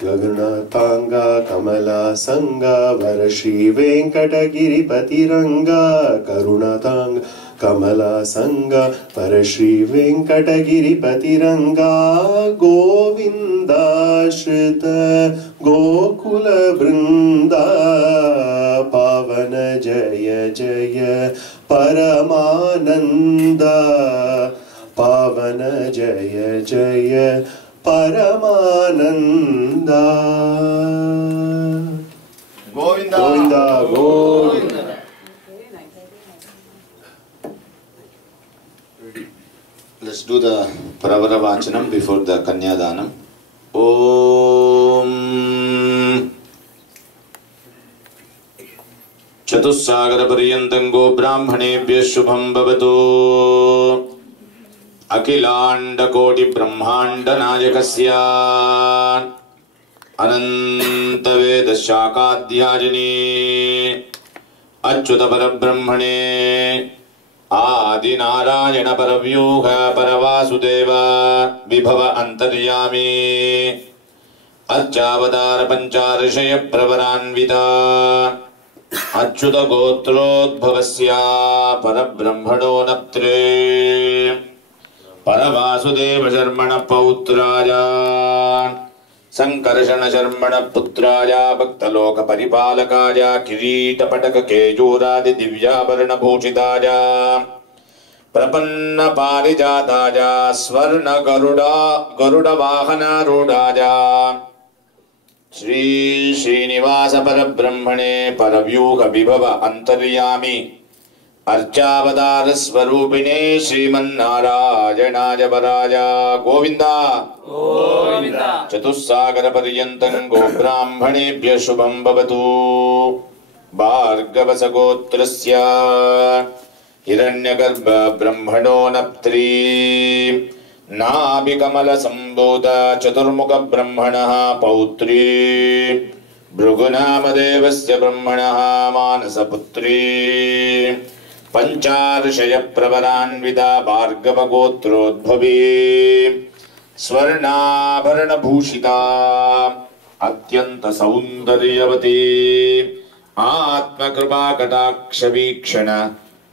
गगनपांगा कमला संगा वरश्री वेंकटगिरिपतिरंगा करुणातांग कमला संगा परश्री वेंकटगिरिपतिरंगा गोविंदाश्रित गोकुल वृंदा पावन जय जय परमानंदा पावन जय जय Paramananda Govinda Govinda Govinda. Let's do the Pravara Vachanam before the Kanyadanam. Om Chatusagara Pariyantango Brahmanebhya Shubham Bhavatu Akilanda Koti Brahmanda Najakasya Ananta Veda Shakadhyajani Achyuta Parabrahmane आदि नारायण परव्यूह परवासुदेव विभव अंतर्यामी अर्चावतार पंचार्षय प्रवरान्विता अच्युत गोत्रोद्भवस्य परब्रह्मणो नप्त्रे परवासुदेव शर्मण पौत्राया संकर्षण शर्मण पुत्राया भक्तलोक परिपालकाया किरीटपटक केयूरादि दिव्याभरण भूषिताया प्रपन्न पारिजाताया स्वर्ण गरुड वाहनारूढ़ाया श्री श्रीनिवास परब्रह्मणे परव्यूह विभव अंतर्यामी अर्चावतार स्वरूपिणे श्रीमन्नारायणाय वराय गोविंदा गोविंदा. चतुस्सागर पर्यन्तं गो ब्राह्मणेभ्यः शुभं भवतु. भार्गवस गोत्रस्य हिरण्यगर्भ ब्रह्मणो नप्त्री नाभिकमल संभूत चतुर्मुख ब्रह्मणः पौत्री भृगुनामदेवस्य ब्रह्मणः मानसपुत्री पंचार्षय प्रवरान्विता भार्गव गोत्रोद्भवी स्वर्णाभरण भूषिता अत्यंत सौंदर्यवती आत्मकृपा कटाक्ष वीक्षण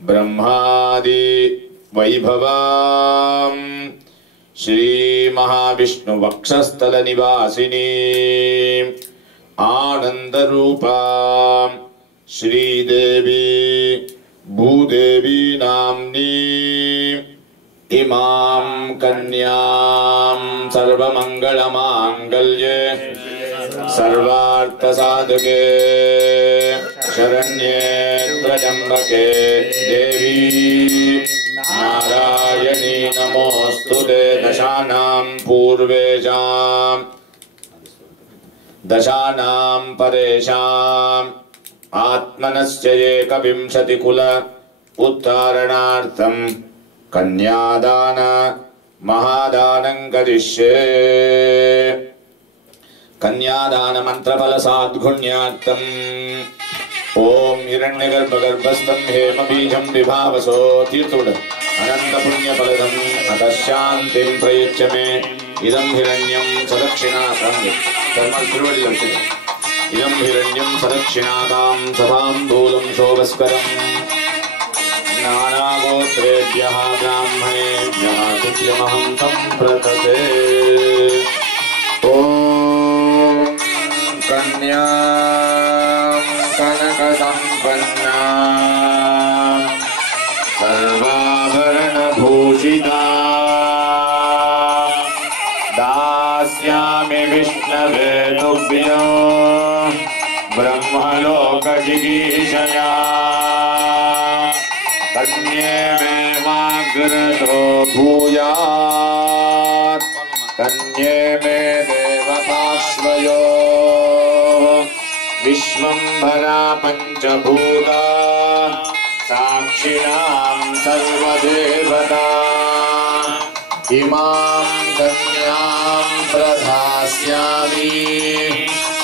ब्रह्मादि वैभवां श्री महाविष्णु वक्षस्थल निवासिनी आनंद रूपा श्रीदेवी भूदेवी नाम्नी इमां कन्यां सर्वमंगलमांगल्ये सर्वार्थसाधके शरण्ये त्र्यंबके देवी नारायणी नमोस्तुते. दशानां पूर्वेशां दशानां परेशाम् आत्मनस्य एकविंशतिकुल उत्तारणार्थं कन्यादान महादानं करिष्ये. कन्यादान मंत्रफल साद्गुण्यार्थम् ओम हिरण्यगर्भगर्भस्थं हेमबीजं विभावसो तीर्थोड अनंत पुण्यफलदम् अतः शान्तिं प्रयुच्य मे इदं हिरण्यं सदक्षिणातं इदं हिरण्यं सदक्षिणातां सदाम्बूलं शोभस्करम् नानागोत्रेभ्यः ब्राह्मणेभ्यः तुभ्यमहं सम्प्रतते. ॐ कन्या कनकसम्पन्ना सर्वाभरणभूषिता दास्यामि विष्णवे तुभ्यो ब्रह्मलोकजिगीषया शरदो भूयात् कन्ये मे देवताश्वयो विश्वम्भरा पञ्चभूता साक्षिणां सर्वदेवता इमां कन्यां प्रदास्यामि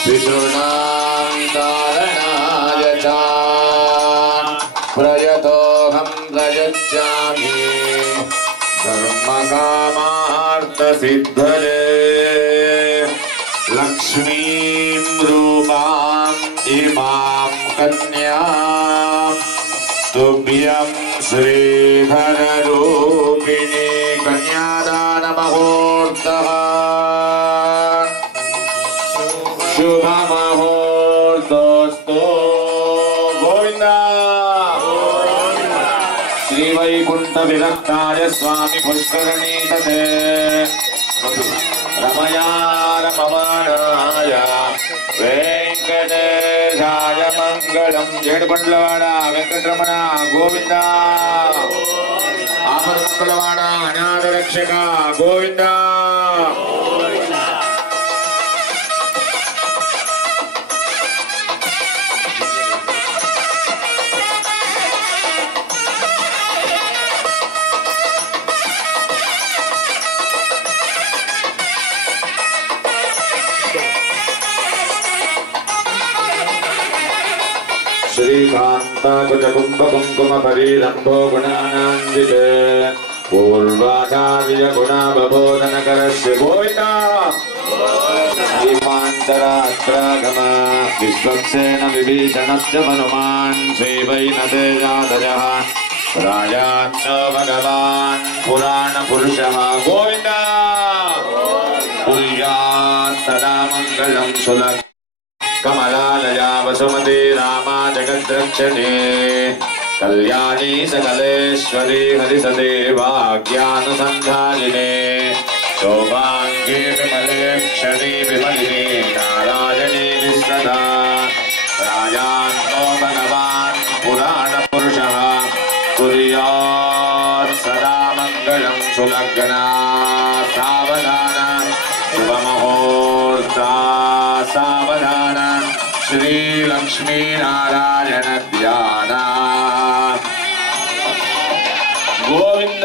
पितॄणां तारणाय च प्रयतोऽहं प्रयच्छामि धर्मकामार्थसिद्धये लक्ष्मीं रूपाम् इमां कन्यां तुभ्यं श्रीधररूपिणी कन्यादानमुहूर्तः शुभमुहूर्तोऽस्तु गोविन्द श्रीवैकुण्ठविरक्ताय स्वामी पुष्करणी तटे रमया रममाणाय वेंकटेशाय मंगलम येडपंडलवाड़ा वेंकटरमण गोविंद आपदमंगलवाड़ा अनाथ रक्षक गोविंद श्रीकान्ताकुटकुम्भकुङ्कुमपरीरम्भो गुणानान्विते पूर्वाचार्य गुणाबोधनकरस्य गोविन्द श्रीमान्तरात्रागम विश्वक्सेन विभीषणस्य हनुमान् श्रीवैनतेजातजः राजात्सो भगवान् पुराणपुरुषः गोविन्द कुर्यात् सदा मङ्गलं सुलभ कमलालया वसुमती रामा जगद्रक्षणे कल्याणी सकलेश्वरी हरिसते भाग्यानुसन्धानिने शोभाङ्गी विमलेक्षणी विमलिनी नारायणी विश्वदा राजान्नो भगवान् पुराणपुरुषः कुर्यात् सदा मङ्गलं सुलग्ना सावधान शुभमुहूर्ता सावधान श्री लक्ष्मी नारायण ध्यान गोविंद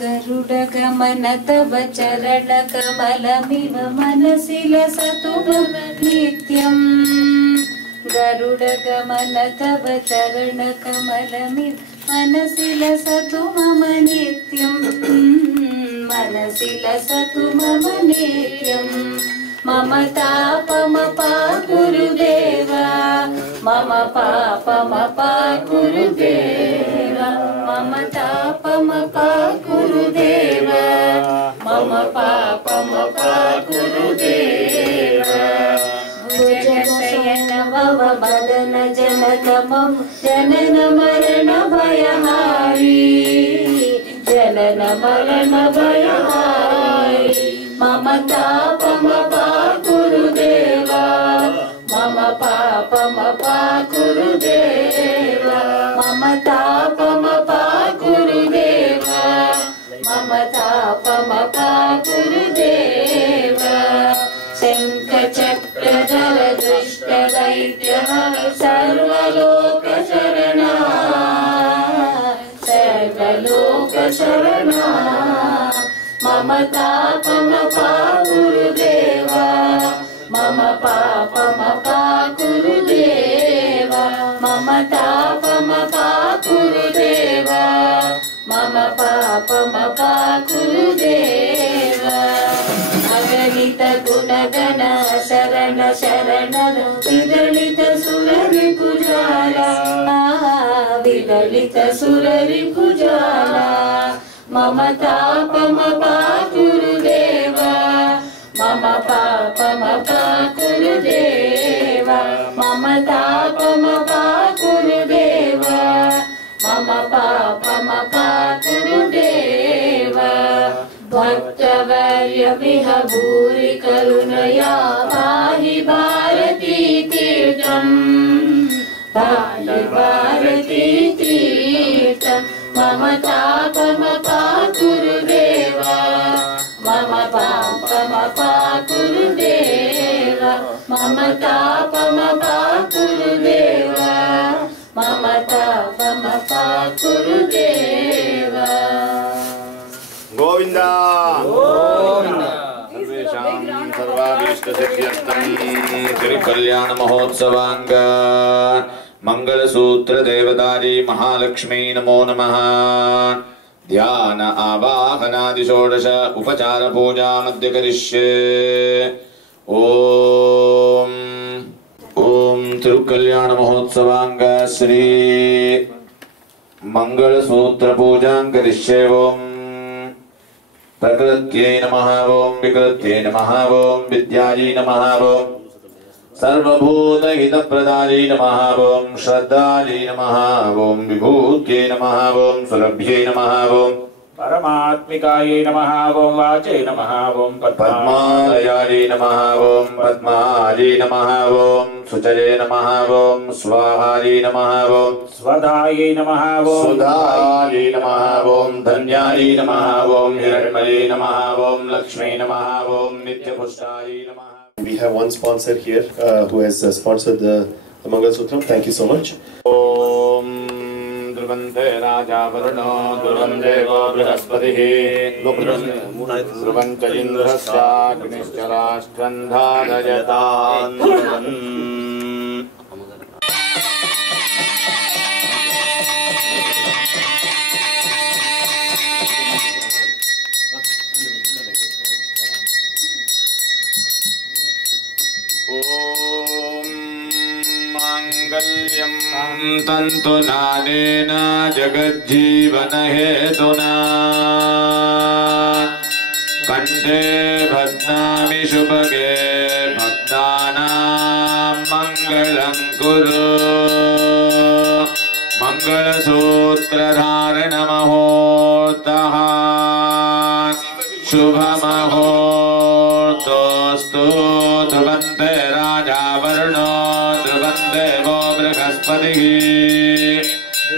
गरुड गमन तव चरण कमलमिव मनसि लसतु मम नित्यम् गरुड गमन तव चरण कमलमिव मनसि लसतु मम नित्यम् मनसि लसतु मम नित्यम् मम तापमपा गुरुदेव मम पापमपा गुरुदेव मम तापमपा गुरुदेव मम पापमपा गुरुदेव भुजगशयन भव मदन जनकमं जनन मरण भयहारी जनन मरण भयहारी मम तापमपा गुरुदेव मम पापमपा गुरुदेव मम तापमपा गुरुदेव मम तापमपा गुरुदेव शङ्खचक्रधर दुष्टदैत्यः सर्वलोकशरणा सर्वलोकशरणा मम तापमपा गुरुदेव मम पापमपा गुरुदेव मम तापमपा गुरुदेव मम पापमपा गुरुदेव अगणित गुणगण शरण शरण विदलित सुररिपुजाला विदलित सुररिपुजाला मम तापमपा गुरुदेव मम पापमपा गुरुदेव मम तापमपा गुरुदेव मम पापमपा गुरुदेव भक्तवत्सल कार्यमिह भूरि करुणया पाहि भारती तीर्थम् पाहि भारती तीर्थम् मम तापमपाकुरु देवा मम पापमपाकुरु देवा मम तापमपाकुरु देवा मम तापमपाकुरु देवा गोविंदा गोविंदा सर्वेषां सर्वाभीष्टसिद्ध्यर्थं तिरुकल्याण महोत्सवांग मंगलसूत्र देवतारी महालक्ष्मी नमो नमः। ध्यान आवाहनादि षोडश उपचार पूजा मध्य करिष्ये। ओम ओम तिरुकल्याण महोत्सवांग श्री मंगलसूत्र पूजा करिष्ये। ओम प्रकृत्यै नमः। ओम विकृत्यै नमः। ओम विद्यायै नमः। ओम सर्वभूत हितप्रदायै नमः। ओम श्रद्धायै नमः। ओम विभूत्यै नमः। ओम सुरभ्यै नमः। ओम परमात्मिकायै नमः। ओम वाचे नमः। ओम पद्मालयायै नमः। ओम पद्मायै नमः। ओम सुचये नमः। ओम स्वाहायै नमः। ओम स्वधायै नमः। ओम सुधायै नमः। ओम धन्यायै नमः। ओम हिरण्मये नमः। ओम लक्ष्मी नमः। ओम नित्यपुष्टायै नमः। We have one sponsor here who has sponsored the Mangal Sutram. Thank you so much. ओम ध्रुवन्ते राजा वरुणो ध्रुवं देवो बृहस्पतिः ध्रुवं च इन्द्रश्चाग्निश्च राष्ट्रं धारयतां ध्रुवम्। मांगल्यं तन्तुनानेन जगज्जीवन हेतुना कंठे भद्नामि शुभगे भक्तानां मंगलं कुरु। मंगलसूत्रधारणमहोर्तः शुभमहोर्तोऽस्तु। ध्रुवन्ते राजा वरुणो ध्रुवं देवो बृहस्पतिः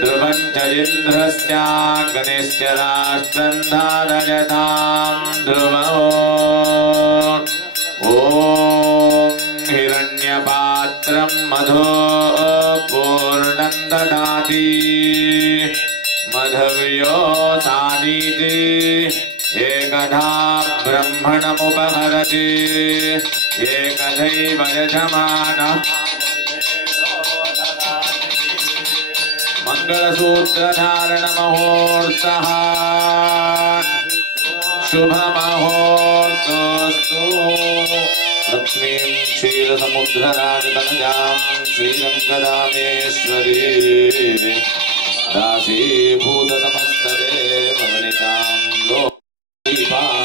ध्रुवं च इन्द्रश्चाग्निश्च राष्ट्रं धारयतां ध्रुवम्। ॐ हिरण्यपात्रं मधो पूर्णं ददाति मधव्योसानीति एकधा ब्रह्मणमुपहरति एकदैव यजमानः। मंगलसूत्रधारणमहोर्तः शुभमहोर्तोऽस्तु। लक्ष्मीं क्षीरसमुद्रराजतनयां श्रीरङ्गदामेश्वरी दासीभूतसमस्तदेववनितां लोकीपाङ्कुराम्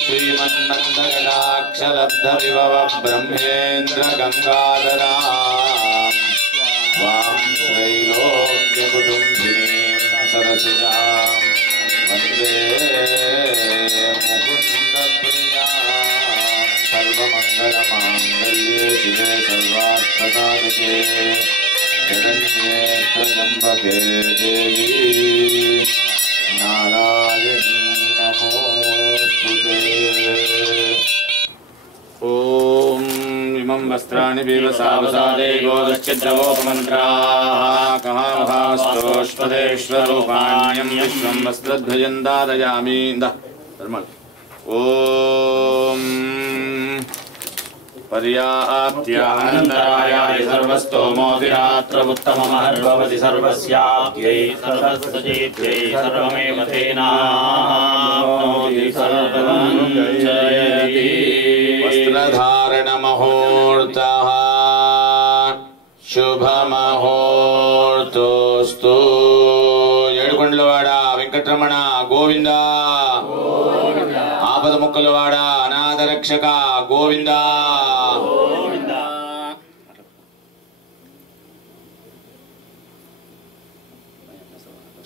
श्रीमन्नन्दकटाक्षलब्धविभव ब्रह्मेन्द्रगङ्गाधराम् वां त्रैलोक्यकुटुम्बिनीं सरसिजां वन्दे मुकुन्दप्रियां। सर्वमङ्गलमाङ्गल्ये शिवे सर्वार्थसाधके शरण्ये त्र्यम्बके देवी नारायणी नमोस्तुते। ॐ इमं वस्त्राणि विवसावसादे गोदश्चिद्रवोपमन्त्राः कहाभावस्तोष्पदेश्वरूपाण्यं विश्वं वस्त्रध्वजं दारयामि। ॐ पर्याप्त्यानन्तरायाय सर्वस्तोमोऽधिरात्र उत्तममहर्भवति सर्वस्याप्त्यै सर्वस्वजीत्यै सर्वमेव तेनाप्नोति सर्वं जयति। वस्त्रधारणमहोर्तः शुभमहोर्तोऽस्तु। ఏడుకొండలవాడ వెంకటరమణ గోవింద ఆపద ముక్కలవాడ అనాథ రక్షక గోవింద.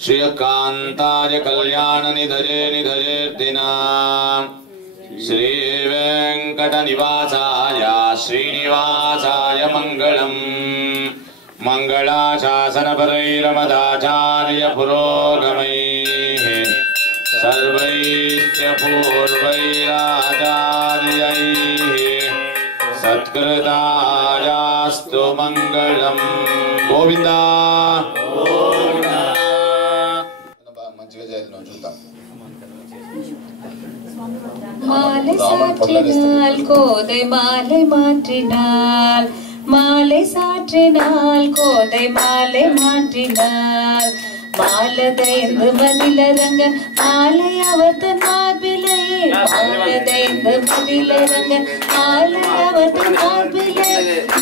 श्रियकान्ताय कल्याणनिधये निधयेर्दिनाम् श्रीवेङ्कटनिवासाय श्रीनिवासाय मङ्गलम् मङ्गलाशासनपरैरमदाचार्य पुरोगमैः सर्वैश्च पूर्वैराचार्यैः सत्कृतायास्तु मङ्गलम् गोविन्द மாலை சாற்றினால் கோதை மாலை மாற்றினாள் மாலை சாற்றினால் கோதை மாலை மாற்றினாள் மாலதைந்து மதிலரங்க மாலை அவர் தன் மார்பிலை மாலதைந்து மதிலரங்க மாலை அவர் தன் மார்பிலை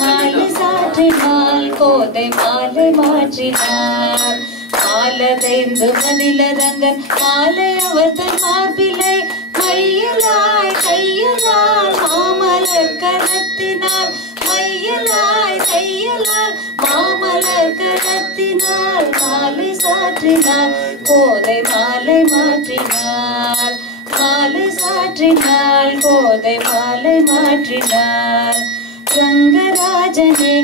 மாலை சாற்றினால் கோதை மாலை மாற்றினாள் மாலதைந்து மதிலரங்கன் மாலை அவர் தன் மார்பிலை மையலாய் கையலால் மாமலர் கரத்தினார் மையலாய் கையலால் மாமலர் கரத்தினார் மாலை சாற்றினார் கோதை மாலை மாற்றினார் மாலை சாற்றினாள் கோதை மாலை மாற்றினார் ரங்கராஜனே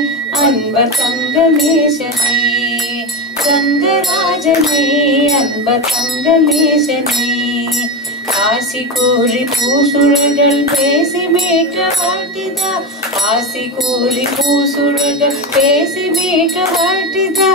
அன்பர் தங்கநேசனே ரங்கராஜனே அன்பர் தங்கநேசனே ஆசி கூறி பூசுழல்கள் பேசி மேய்க்க வாழ்த்திதா ஆசி கூறி பூசுழல்கள் பேசி மேய்க்க வாழ்த்திதா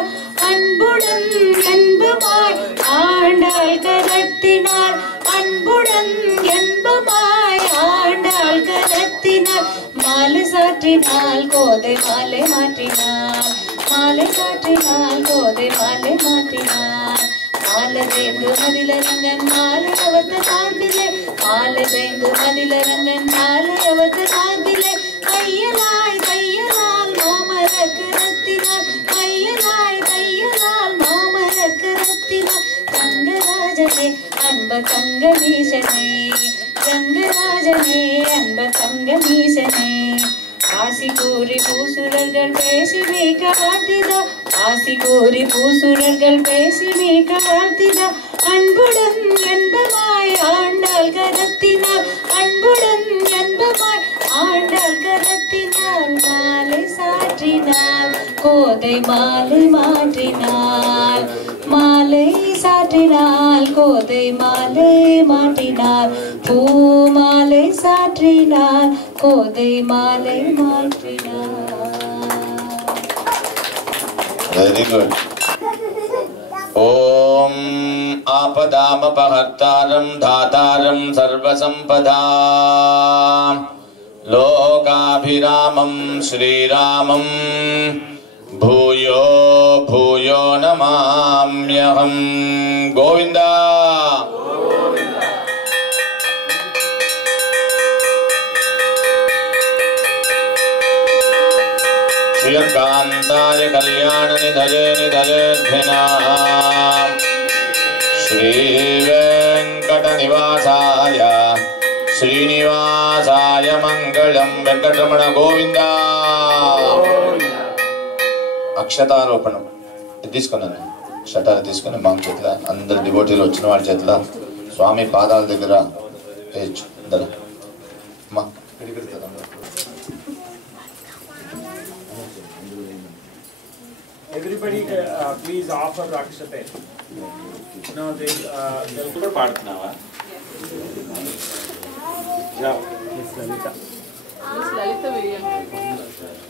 அன்புடன் என்பமாய் ஆண்டாள் கரத்தினார் அன்புடன் என்பமாய் ஆண்டாள் கரத்தினார் மாலை சாற்றினால் கோதை மாலை மாற்றினார் மாலை சாற்றினால் கோதை மாலை மாற்றினார் மாலதைந்து மதிலரங்கன் மாலை அவர்த்த சார்பிலை மாலதைந்து மதிலரங்கன் மாலை அவர்த்த சார்பிலை கையலாய் கையலால் மாமலர் கரத்தினார் கையலாய் கையலால் மாமலர் கரத்தினார் ரங்கராஜனே அன்ப தங்கநீசனே ரங்கராஜனே அன்ப தங்கநீசனே ஆசி கூறி பூசுரர்கள் பேசி மேய்க்க வாழ்த்திதா ஆசி கூறி பூசுரர்கள் பேசி மேய்க்க வாழ்த்திதா அன்புடன் என்பமாய் ஆண்டாள் கரத்தினார் அன்புடன் என்பமாய் ஆண்டாள் கரத்தினார் மாலை சாற்றினார் கோதை மாலை மாற்றினார் மாலை சாற்றினாள் கோதை மாலை மாற்றினார் பூ மாலை சாற்றினாள் கோதை மாலை மாற்றினார். Very good. Om Apadamapahataram Dhataram Sarvasampadam Lokabhiramam Sriramam Bhuyo Bhuyo Namamyaham Govinda श्रियकान्ताय कल्याणनिधये निधयेर्धिनाम् श्रीवेङ्कटनिवासाय श्रीनिवासाय मङ्गलम् वेङ्कटरमण गोविन्द అక్షతారోపణం తీసుకున్నాను షటాలు తీసుకొని మా చేతిలో అందరు డివోటీలు వచ్చిన వాళ్ళ చేతిలో స్వామి పాదాల దగ్గర వేయచ్చు అందరూ అమ్మా Everybody, please offer Rakshate. No, they'll put a part now. Yeah. Miss Lalita. Miss Lalita William.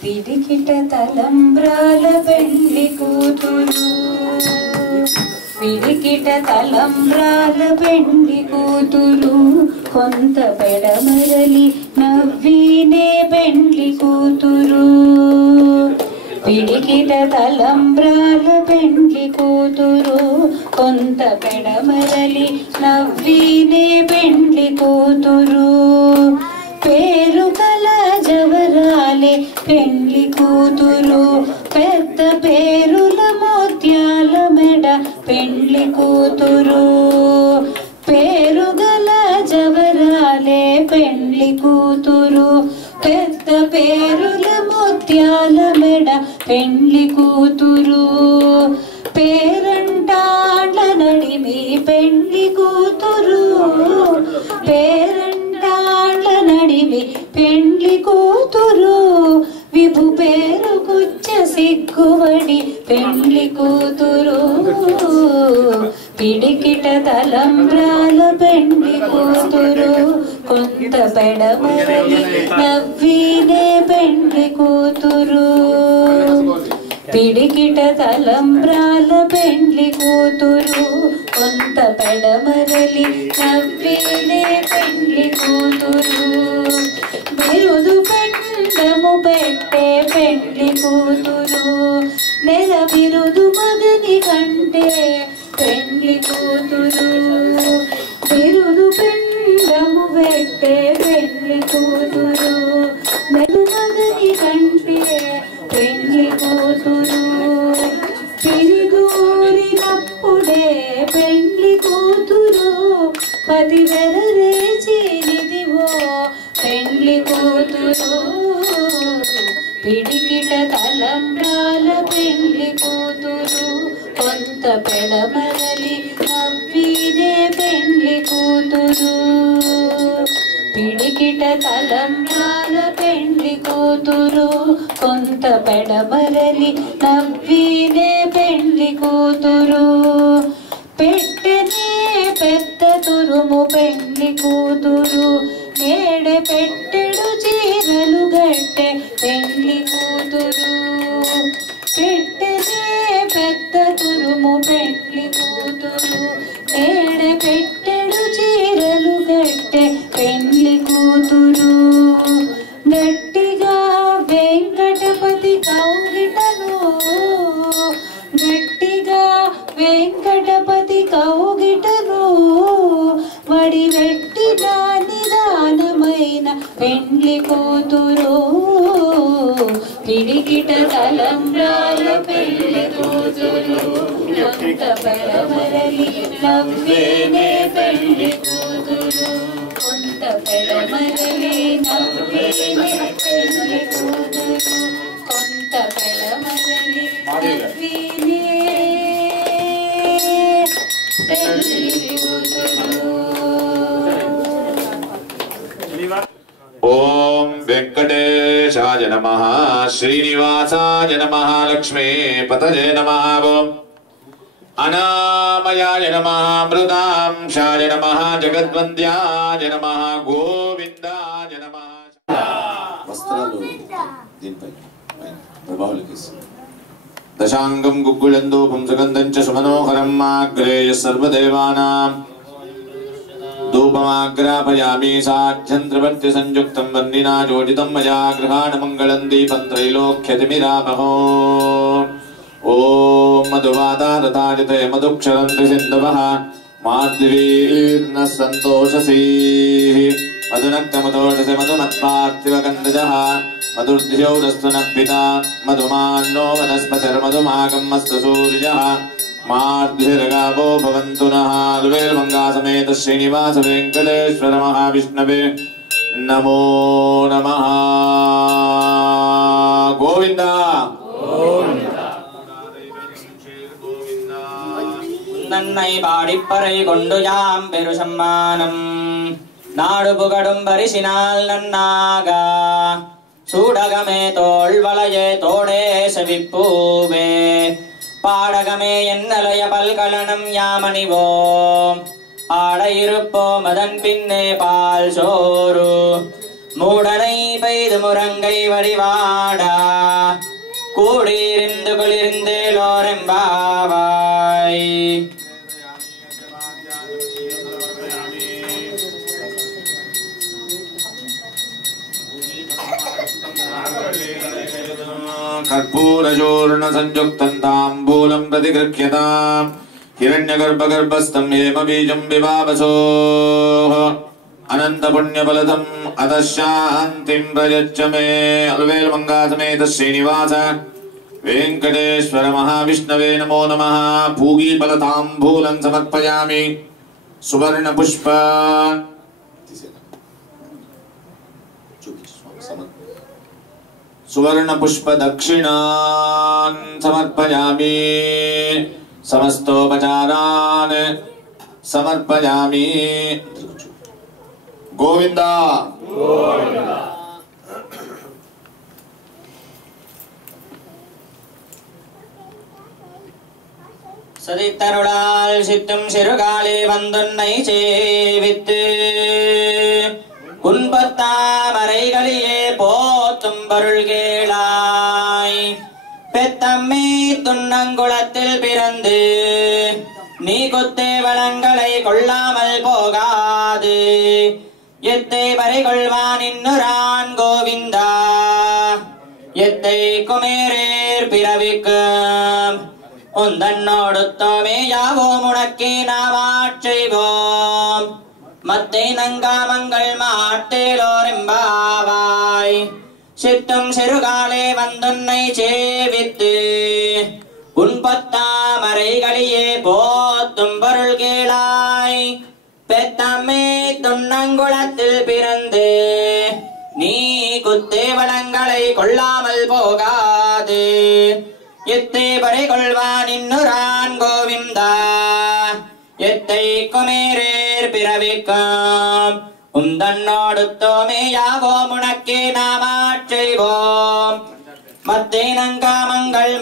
పిడికిట తలంబ్రాల పెండ్లి కూతురు పిడికిట తలంబ్రాల పెండ్లి కూతురు కొంత పెడమరలి నవ్వినే పెండ్లి కూతురు పిడికిట తలంబ్రాల పెండ్లి కూతురు కొంత పెడమరలి నవ్వినే పెండ్లి కూతురు పేరు కల జవరాలే పెండ్లి కూతురు పెద్ద పేరుల మోత్యాల మెడ పెండ్లి కూతురు పేరు గల జవరాలే పెండ్లి కూతురు పెద్ద పేరుల మోత్యాల మెడ పెండ్లి కూతురు పేరంటాళ్ళ నడిమి పెండ్లి కూతురు పేరంటాళ్ళ నడిమి పెండ్లి కూతురు విభు పేరు కుచ్చ సిగ్గువడి పెండ్లి కూతురు పిడికిట తలంబ్రాల పెండ్లి కూతురు కొంత పెడమరలి నవ్వినే పెండ్లి కూతురు పిడికిట తలంబ్రాల పెండ్లి కూతురు కొంత పెడమరలి నవ్వినే పెండ్లి కూతురు బిరుదు పెండము పెట్టే పెండ్లి కూతురు నెల బిరుదు మగని కంటే పెండ్లి కూతురు బిరుదు పెండము పెట్టే పెండ్లి కూతురు నెల మగని కంటే పెండ్లి కూతురు పిరిదూరినప్పుడే పెండ్లి కూతురు పది వెరరేచినిదివో పెండ్లి కూతురు పిడికిట తలంబ్రాల పెండ్లి కూతురు కొంత పెడమరలి నవ్వినే పెండ్లి కూతురు పిడికిట తలంబ్రాల పెండ్లి కూతురు కొంత పెడమరలి నవ్వినే పెండ్లి కూతురు పెట్టనే పెద్ద తురుము పెండ్లి కూతురు నేడే పెట్టెడు చీరలు గట్టె పెండ్లి కూతురు పెట్టనే పెద్ద తురుము పెండ్లి కూతురు నేడే పెట్టెడు చీరలు గట్టె పెండ్లి కూతురు గట్టిగా వెంకటపతి కౌగిటను గట్టిగా వెంకటపతి కౌగిటను వడి వెట్టిన నిదానమైన పెండ్లి కూతురు పిడికిట తలంబ్రాల పెండ్లి కూతురు కొంత పెడమరలి నవ్వేనే పెండ్లి కూతురు కొంత పెడమరలి నవ్వేనే పెండ్లి కూతురు కొంత పెడమరలి నవ్వేనే పెండ్లి కూతురు. ఓం వెంకటేశాయ నమః శ్రీనివాసాయ నమః లక్ష్మీపతయే నమః ఓం అనామయాయ నమః మృదాంశాయ నమః జగద్వంద్యాయ నమః గోవిందాయ నమః. వస్త్రాలు దీనిపై ప్రభావాలకి దశాంగం గుగ్గుళందో పుంసగంధం చ సుమనోహరం ఆగ్రేయ సర్వదేవానాం ధూపమాగ్రాపయామి సాధ్యంత్రవర్తి సంయుక్తం వర్ణినా జోడితం మయా గృహాణ మంగళం దీపం త్రైలోక్యతిమిరాపహో. ఓం మధువాతారతాజితే మధుక్షరంతి సింధవః మార్దివీర్న సంతోషసీః మధునక్తమతోషసి మధుమత్పార్థివకందజః మధుర్ధియౌరస్తునః మధుమాన్నో వనస్పతిర్మధుమాగం మస్తు సూర్యః మార్ధిర్గావో భవంతు నః. అలవేల్మంగా సమేత శ్రీనివాస వెంకటేశ్వర మహావిష్ణవే నమో నమః. గోవింద நன்னை பாடிப்பறை கொண்டு யாம் பெரு சம்மானம் நாடு புகடும் பரிசினால் நன்னாக சூடகமே தோள் வளையே தோடே செவிப்பூவே பாடகமே என்னலய பல்கலனம் யாமணிவோம் ஆட இருப்போம் அதன் பின்னே பால் சோறு மூடனை பெய்து முரங்கை வடிவாடா கூடியிருந்து குளிர்ந்தேலோரெம்பாவாய். कर्पूरचूर्ण संयुक्तं ताम्बूलं प्रतिगृह्यताम् हिरण्यगर्भगर्भस्थं हेमबीजं विवावसोः अनन्तपुण्यफलदम् अतः शान्तिं प्रयच्छ मे. अलवेलमङ्गासमेत श्रीनिवास वेंकटेश्वर महाविष्णवे नमो नमः. पूगीफलताम्बूलं समर्पयामि. सुवर्णपुष्प सुवर्ण पुष्प दक्षिणान् समर्पयामि समस्तोपचारान् समर्पयामि गोविंदा சதித்தருளால் சித்தும் சிறுகாலே வந்துன்னை சேவித்து குன்பத்தாமரைகளிலே போத்தும் பொருள் கேளாய் பெத்தம்மே துன்னங்குளத்தில் பிறந்து நீ குத்தே வளங்களை கொள்ளாமல் போகாது எத்தை பறிகொள்வான் இன்னுரான் கோவிந்தா எத்தை குமேரேர் பிறவிக்கும் உந்தன்னோடுத்தோமே யாவோம் உனக்கே நாமாட்செய்வோம் மத்தை நங்காமங்கள் மாட்டேலோரெம்பாவாய் சித்தும் சிறுகாலே வந்துன்னை சேவித்து உன் பத்தாமரைகளிலே போத்தும் பொருள் கேளாய் பெத்தம்மே துன்னங்குளத்தில் பிறந்து நீ குத்தே வளங்களை கொள்ளாமல் போகாது எத்தை பறிகொள்வான் இன்னுரான் கோவிந்தா எத்தை குமேரேர் பிறவிக்கும் உந்தன்னோடுத்தோமே யாவோம் உனக்கே நாமாட்செய்வோம் மத்தே நங்காமங்கள்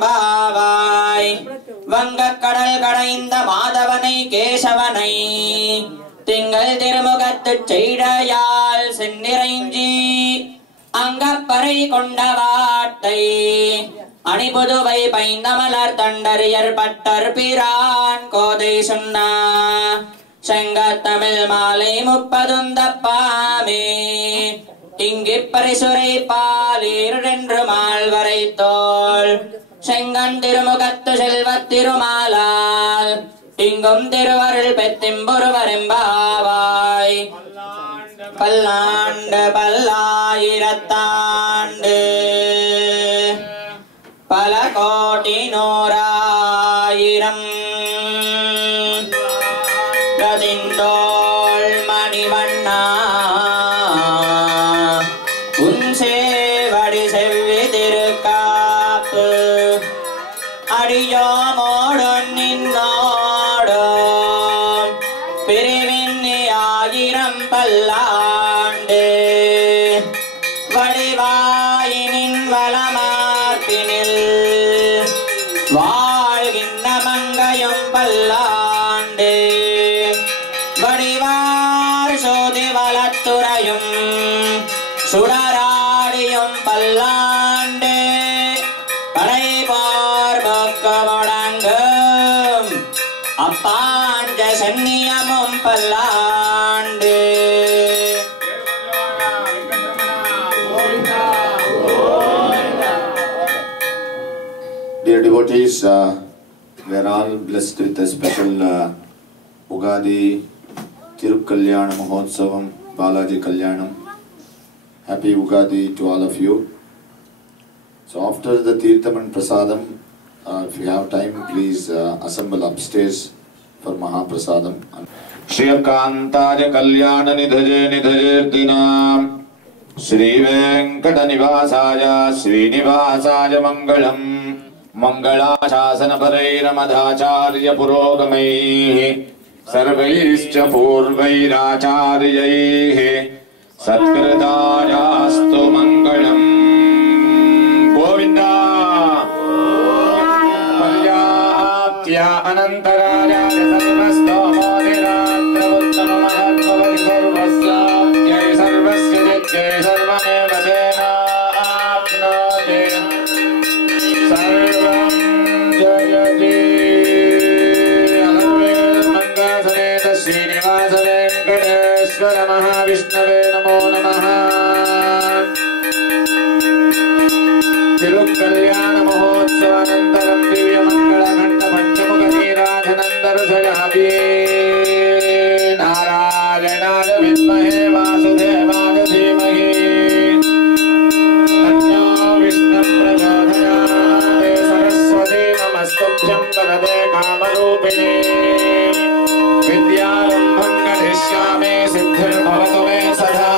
மாட்டேலோரெம்பாவாய் வங்கக் கடல் கடைந்த மாதவனை கேசவனை திங்கள் திருமுகத்துச் செய்டையால் செந்நிறைஞ்சி அங்கப்பறை கொண்ட வாட்டை அணிபுதுவை பைந்தமலர் தண்டறியர் பட்டர் பிரான் கோதை சொன்னா செங்கத்தமிழ் மாலை 30 பாமே இங்கிப் பரிசுரை பாலிரென்று மால்வரை தோள் செங்கண் திருமுகத்து செல்வத் திருமாலால் இங்கும் திருவருள் பெத்திம்பொருவரெம்பாவாய் பல்லாண்டு பல்லாயிரத்தாண்டு பல கோடி நூறாயிரம் கதிந்தோள் மணிவண்ணா உன் சேவடி செவ்வி திருக்காப்பு அடியோமோடு நின்னோடு பிரிவின்னி 1000 பல்லாண்டு வடிவாயினின் வளமார்பினில் வாழ்கின்ற மங்கையும் பல்லாண்டு வடிவார் சோதி வளத்துறையும் சுடராடியும் பல்லாண்டு படைபார் போக்க முடங்கும் அப்பாஞ்ச சன்னியமும் பல்லாண்டு. Dear devotees, we are all blessed with a special Ugadi Tirukkalyana Mahotsavam, Balaji Kalyanam. Happy Ugadi to all of you. So after the Tirtham and Prasadam, if you have time, please assemble upstairs for Mahaprasadam. Shri Akantaja Kalyana Nidhaje Nidhaje Shri Venkata Nivasaya Shri Nivasaya Mangalam Mangalashasana Parairamadhacharya Purogamaihi Sarvaischa Purvairacharyaih Satkirtayastu Mangalam Govinda Paryaptya Anantaraya Sarvastomodira Uttama Sarvasya Sarvasya Jitya Sarvameva Dena Apnate Sarvam Jayati Anurvel Mangasameta Srinivasa Venkateswara Mahavishnave Namo Namaha Tirukkalyana Mahotsavanantaram Divya Mangala Khanda Panchamuga Neerajanandarushayabhi Narayanaja Vidmahe Vasudevaya Dhimahi Tanyo Vishnu Prachodayate Saraswati Namastubhyam Varade Kamarupini Vidyarambham Karishyami Siddhir Bhavatu Me Sada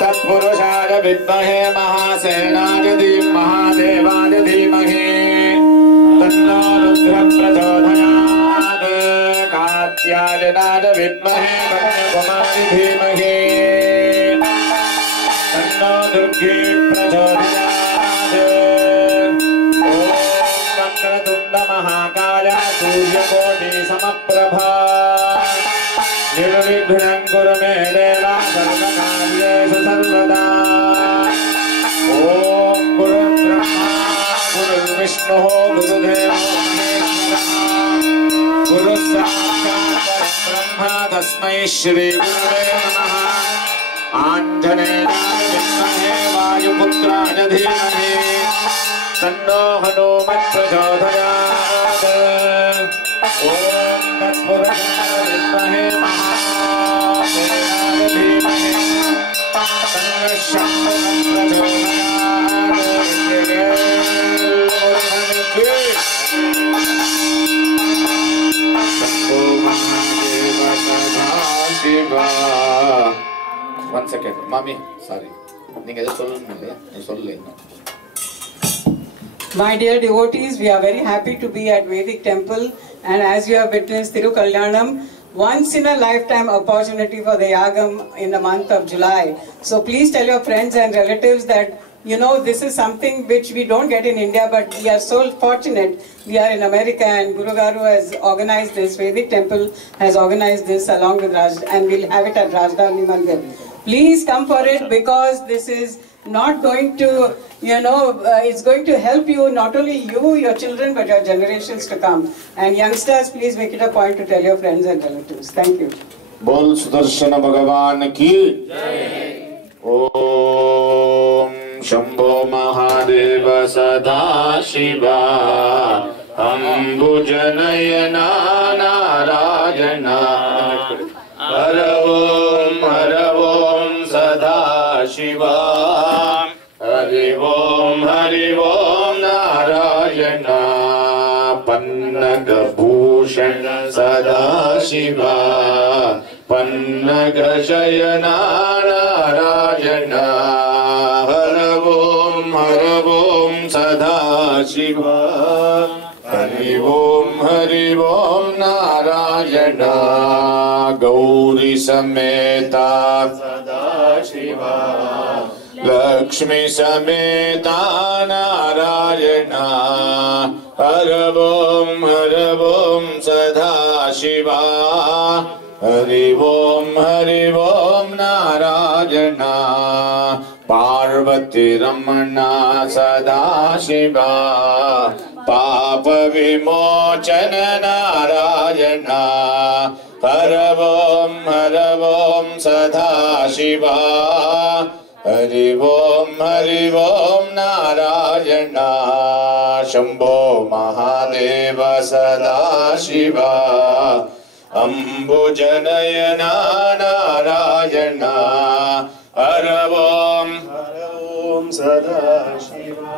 Tatpurushaya विद्महे महासेनाय महादेवाय धीमहि तन्नो रुद्रः प्रचोदयात् कात्यायनाय विद्महे ब्रह्मकुमारी धीमहि तन्नो दुर्गे प्रचोदयात् ॐ वक्रतुण्ड महाकाय सूर्यकोटि समप्रभा निर्विघ्नं कुरु मे देव सर्वकार्येषु सर्वदा ॐ गुरुर्ब्रह्मा गुरुर्विष्णुः गुरुदेवो महेश्वरः गुरुः साक्षात् परब्रह्म तस्मै श्रीगुरवे नमः आञ्जनेयाय विद्महे वायुपुत्राय धीमहि तन्नो हनुमत् प्रचोदयात् ॐ तत्पुरुषाय विद्महे महासेनाय धीमहि तन्नो शम्भुः प्रचोदयात् शम्भो महादेव सदा Shiva One second, Mami, sorry. My dear devotees, we are very happy to be at Vedic Temple, and as you have witnessed Thirukalyanam, once in a lifetime opportunity for the Yagam in the month of July. So please tell your friends and relatives that, you know, this is something which we don't get in India, but we are so fortunate. We are in America, and Guru Garu has organized this, Vedic Temple has organized this along with Raj, and we'll have it at Rajdhani Mandir. Please come for it, because this is not going to, it's going to help you, not only you, your children, but your generations to come. And youngsters, please make it a point to tell your friends and relatives. Thank you. Bol Sudarshana Bhagavan ki Jai. Om Shambho Mahadeva Sada Shiva Ambujanayana Narayana Haravom Sada Shiva Harivom Narayana Pannaga Bhushan Sada Shiva Pannaga Shayana Narayana Haravom Sada Shiva Harivom Narayana Gauri Sameta Sada Shiva Lakshmi Sameta Narayana Haravom Sada Shiva Harivom Narayana Parvati Ramana Sada Shiva Papa Vimochana Narayana Haravom Sada Shiva Harivom Narayana Shambho Mahadeva Sada Shiva Ambujanayana Narayana Haravom Sada Shiva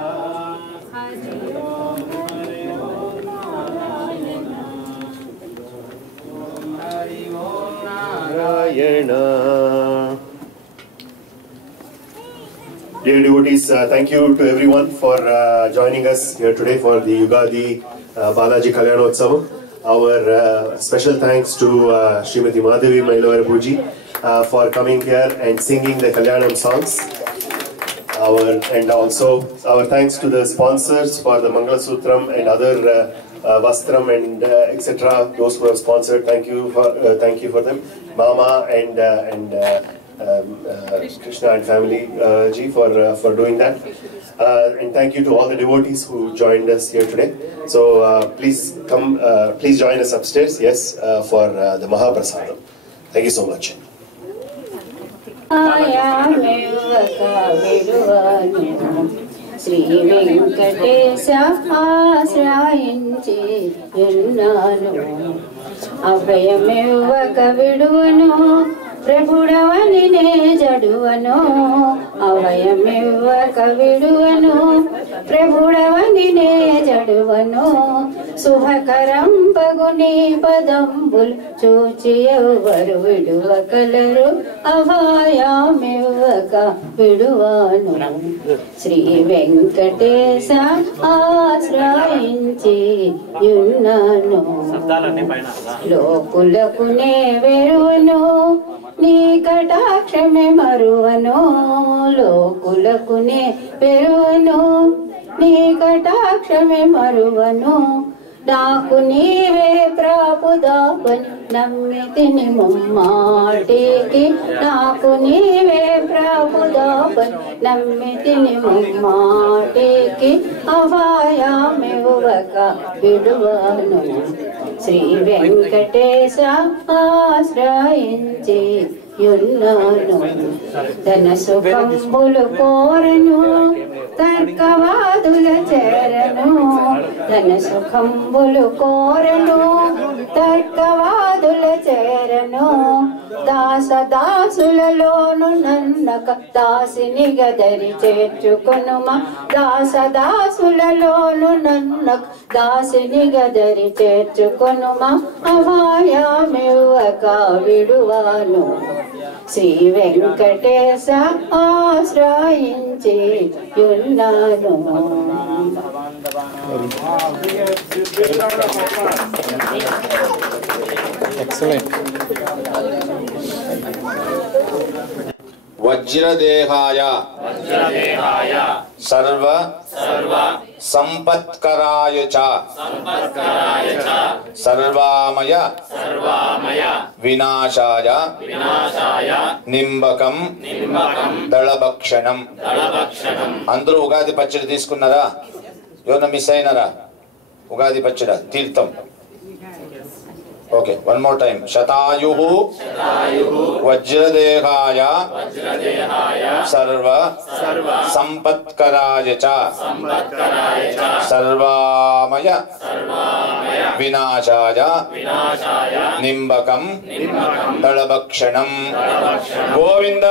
Narayana. Dear devotees, thank you to everyone for joining us here today for the Yugadi Balaji Kalyanotsavam. Our special thanks to Srimati Madhavi Mailavarapuji for coming here and singing the Kalyanam songs. And also our thanks to the sponsors for the Mangala Sutram and other Vastram and etc. Those who have sponsored. Thank you for them, Mama and Krishna and family Ji for doing that. And thank you to all the devotees who joined us here today. So please come, please join us upstairs, yes, for the Mahaprasadam. Thank you so much. Sri Venkatesha Ashrayinche Ennanu Abhayameva Kaviduvanu Prabhudavani Nejaduvanu Abhayameva Kaviduvanu Prabhudavani Nejaduvanu సుహకరం పగుని పదంబుల్ చూచి ఎవరు విడువకలరు అభయమివ్వక విడువాను శ్రీ వెంకటేశ ఆశ్రయించి యున్నాను లోకులకు నే వెరువను నీ కటాక్షమే మరువను లోకులకు నే వెరువను నీ కటాక్షమే మరువను నాకు నీవే ప్రాపుదాపని నమ్మితిని ముమ్మాటికి నాకు నీవే ప్రాపుదాపని నమ్మితిని ముమ్మాటికి అభయమివ్వక విడువను శ్రీ వెంకటేశ ఆశ్రయించి యున్నాను ధన సుఖంబులు కోరను తర్కవాదుల చేరను ధన సుఖంబులు కోరను తర్కవాదుల చేరను దాసదాసులలోను నన్నక దాసిని గదరి చేర్చుకొనుమా దాసదాసులలోను నన్నక దాసిని గదరి చేర్చుకొనుమా అభయమివ్వక విడువాను శ్రీ వెంకటేశ ఆశ్రయించి యున్నాను వజ్రదేహాయ సర్వ సంపత్కరాయ చ సర్వామయ వినాశాయ నింబకం దళభక్షణం. అందరూ ఉగాది పచ్చడి తీసుకున్నారా? ఎవరన్నా మిస్ అయినారా? ఉగాది పచ్చడి తీర్థం. Okay, one more time. శతాయు వజ్రదేహాయ సర్వ సంపత్కరాయ చ సర్వామయ వినాశాయ నింబకం దళభక్షణం. గోవింద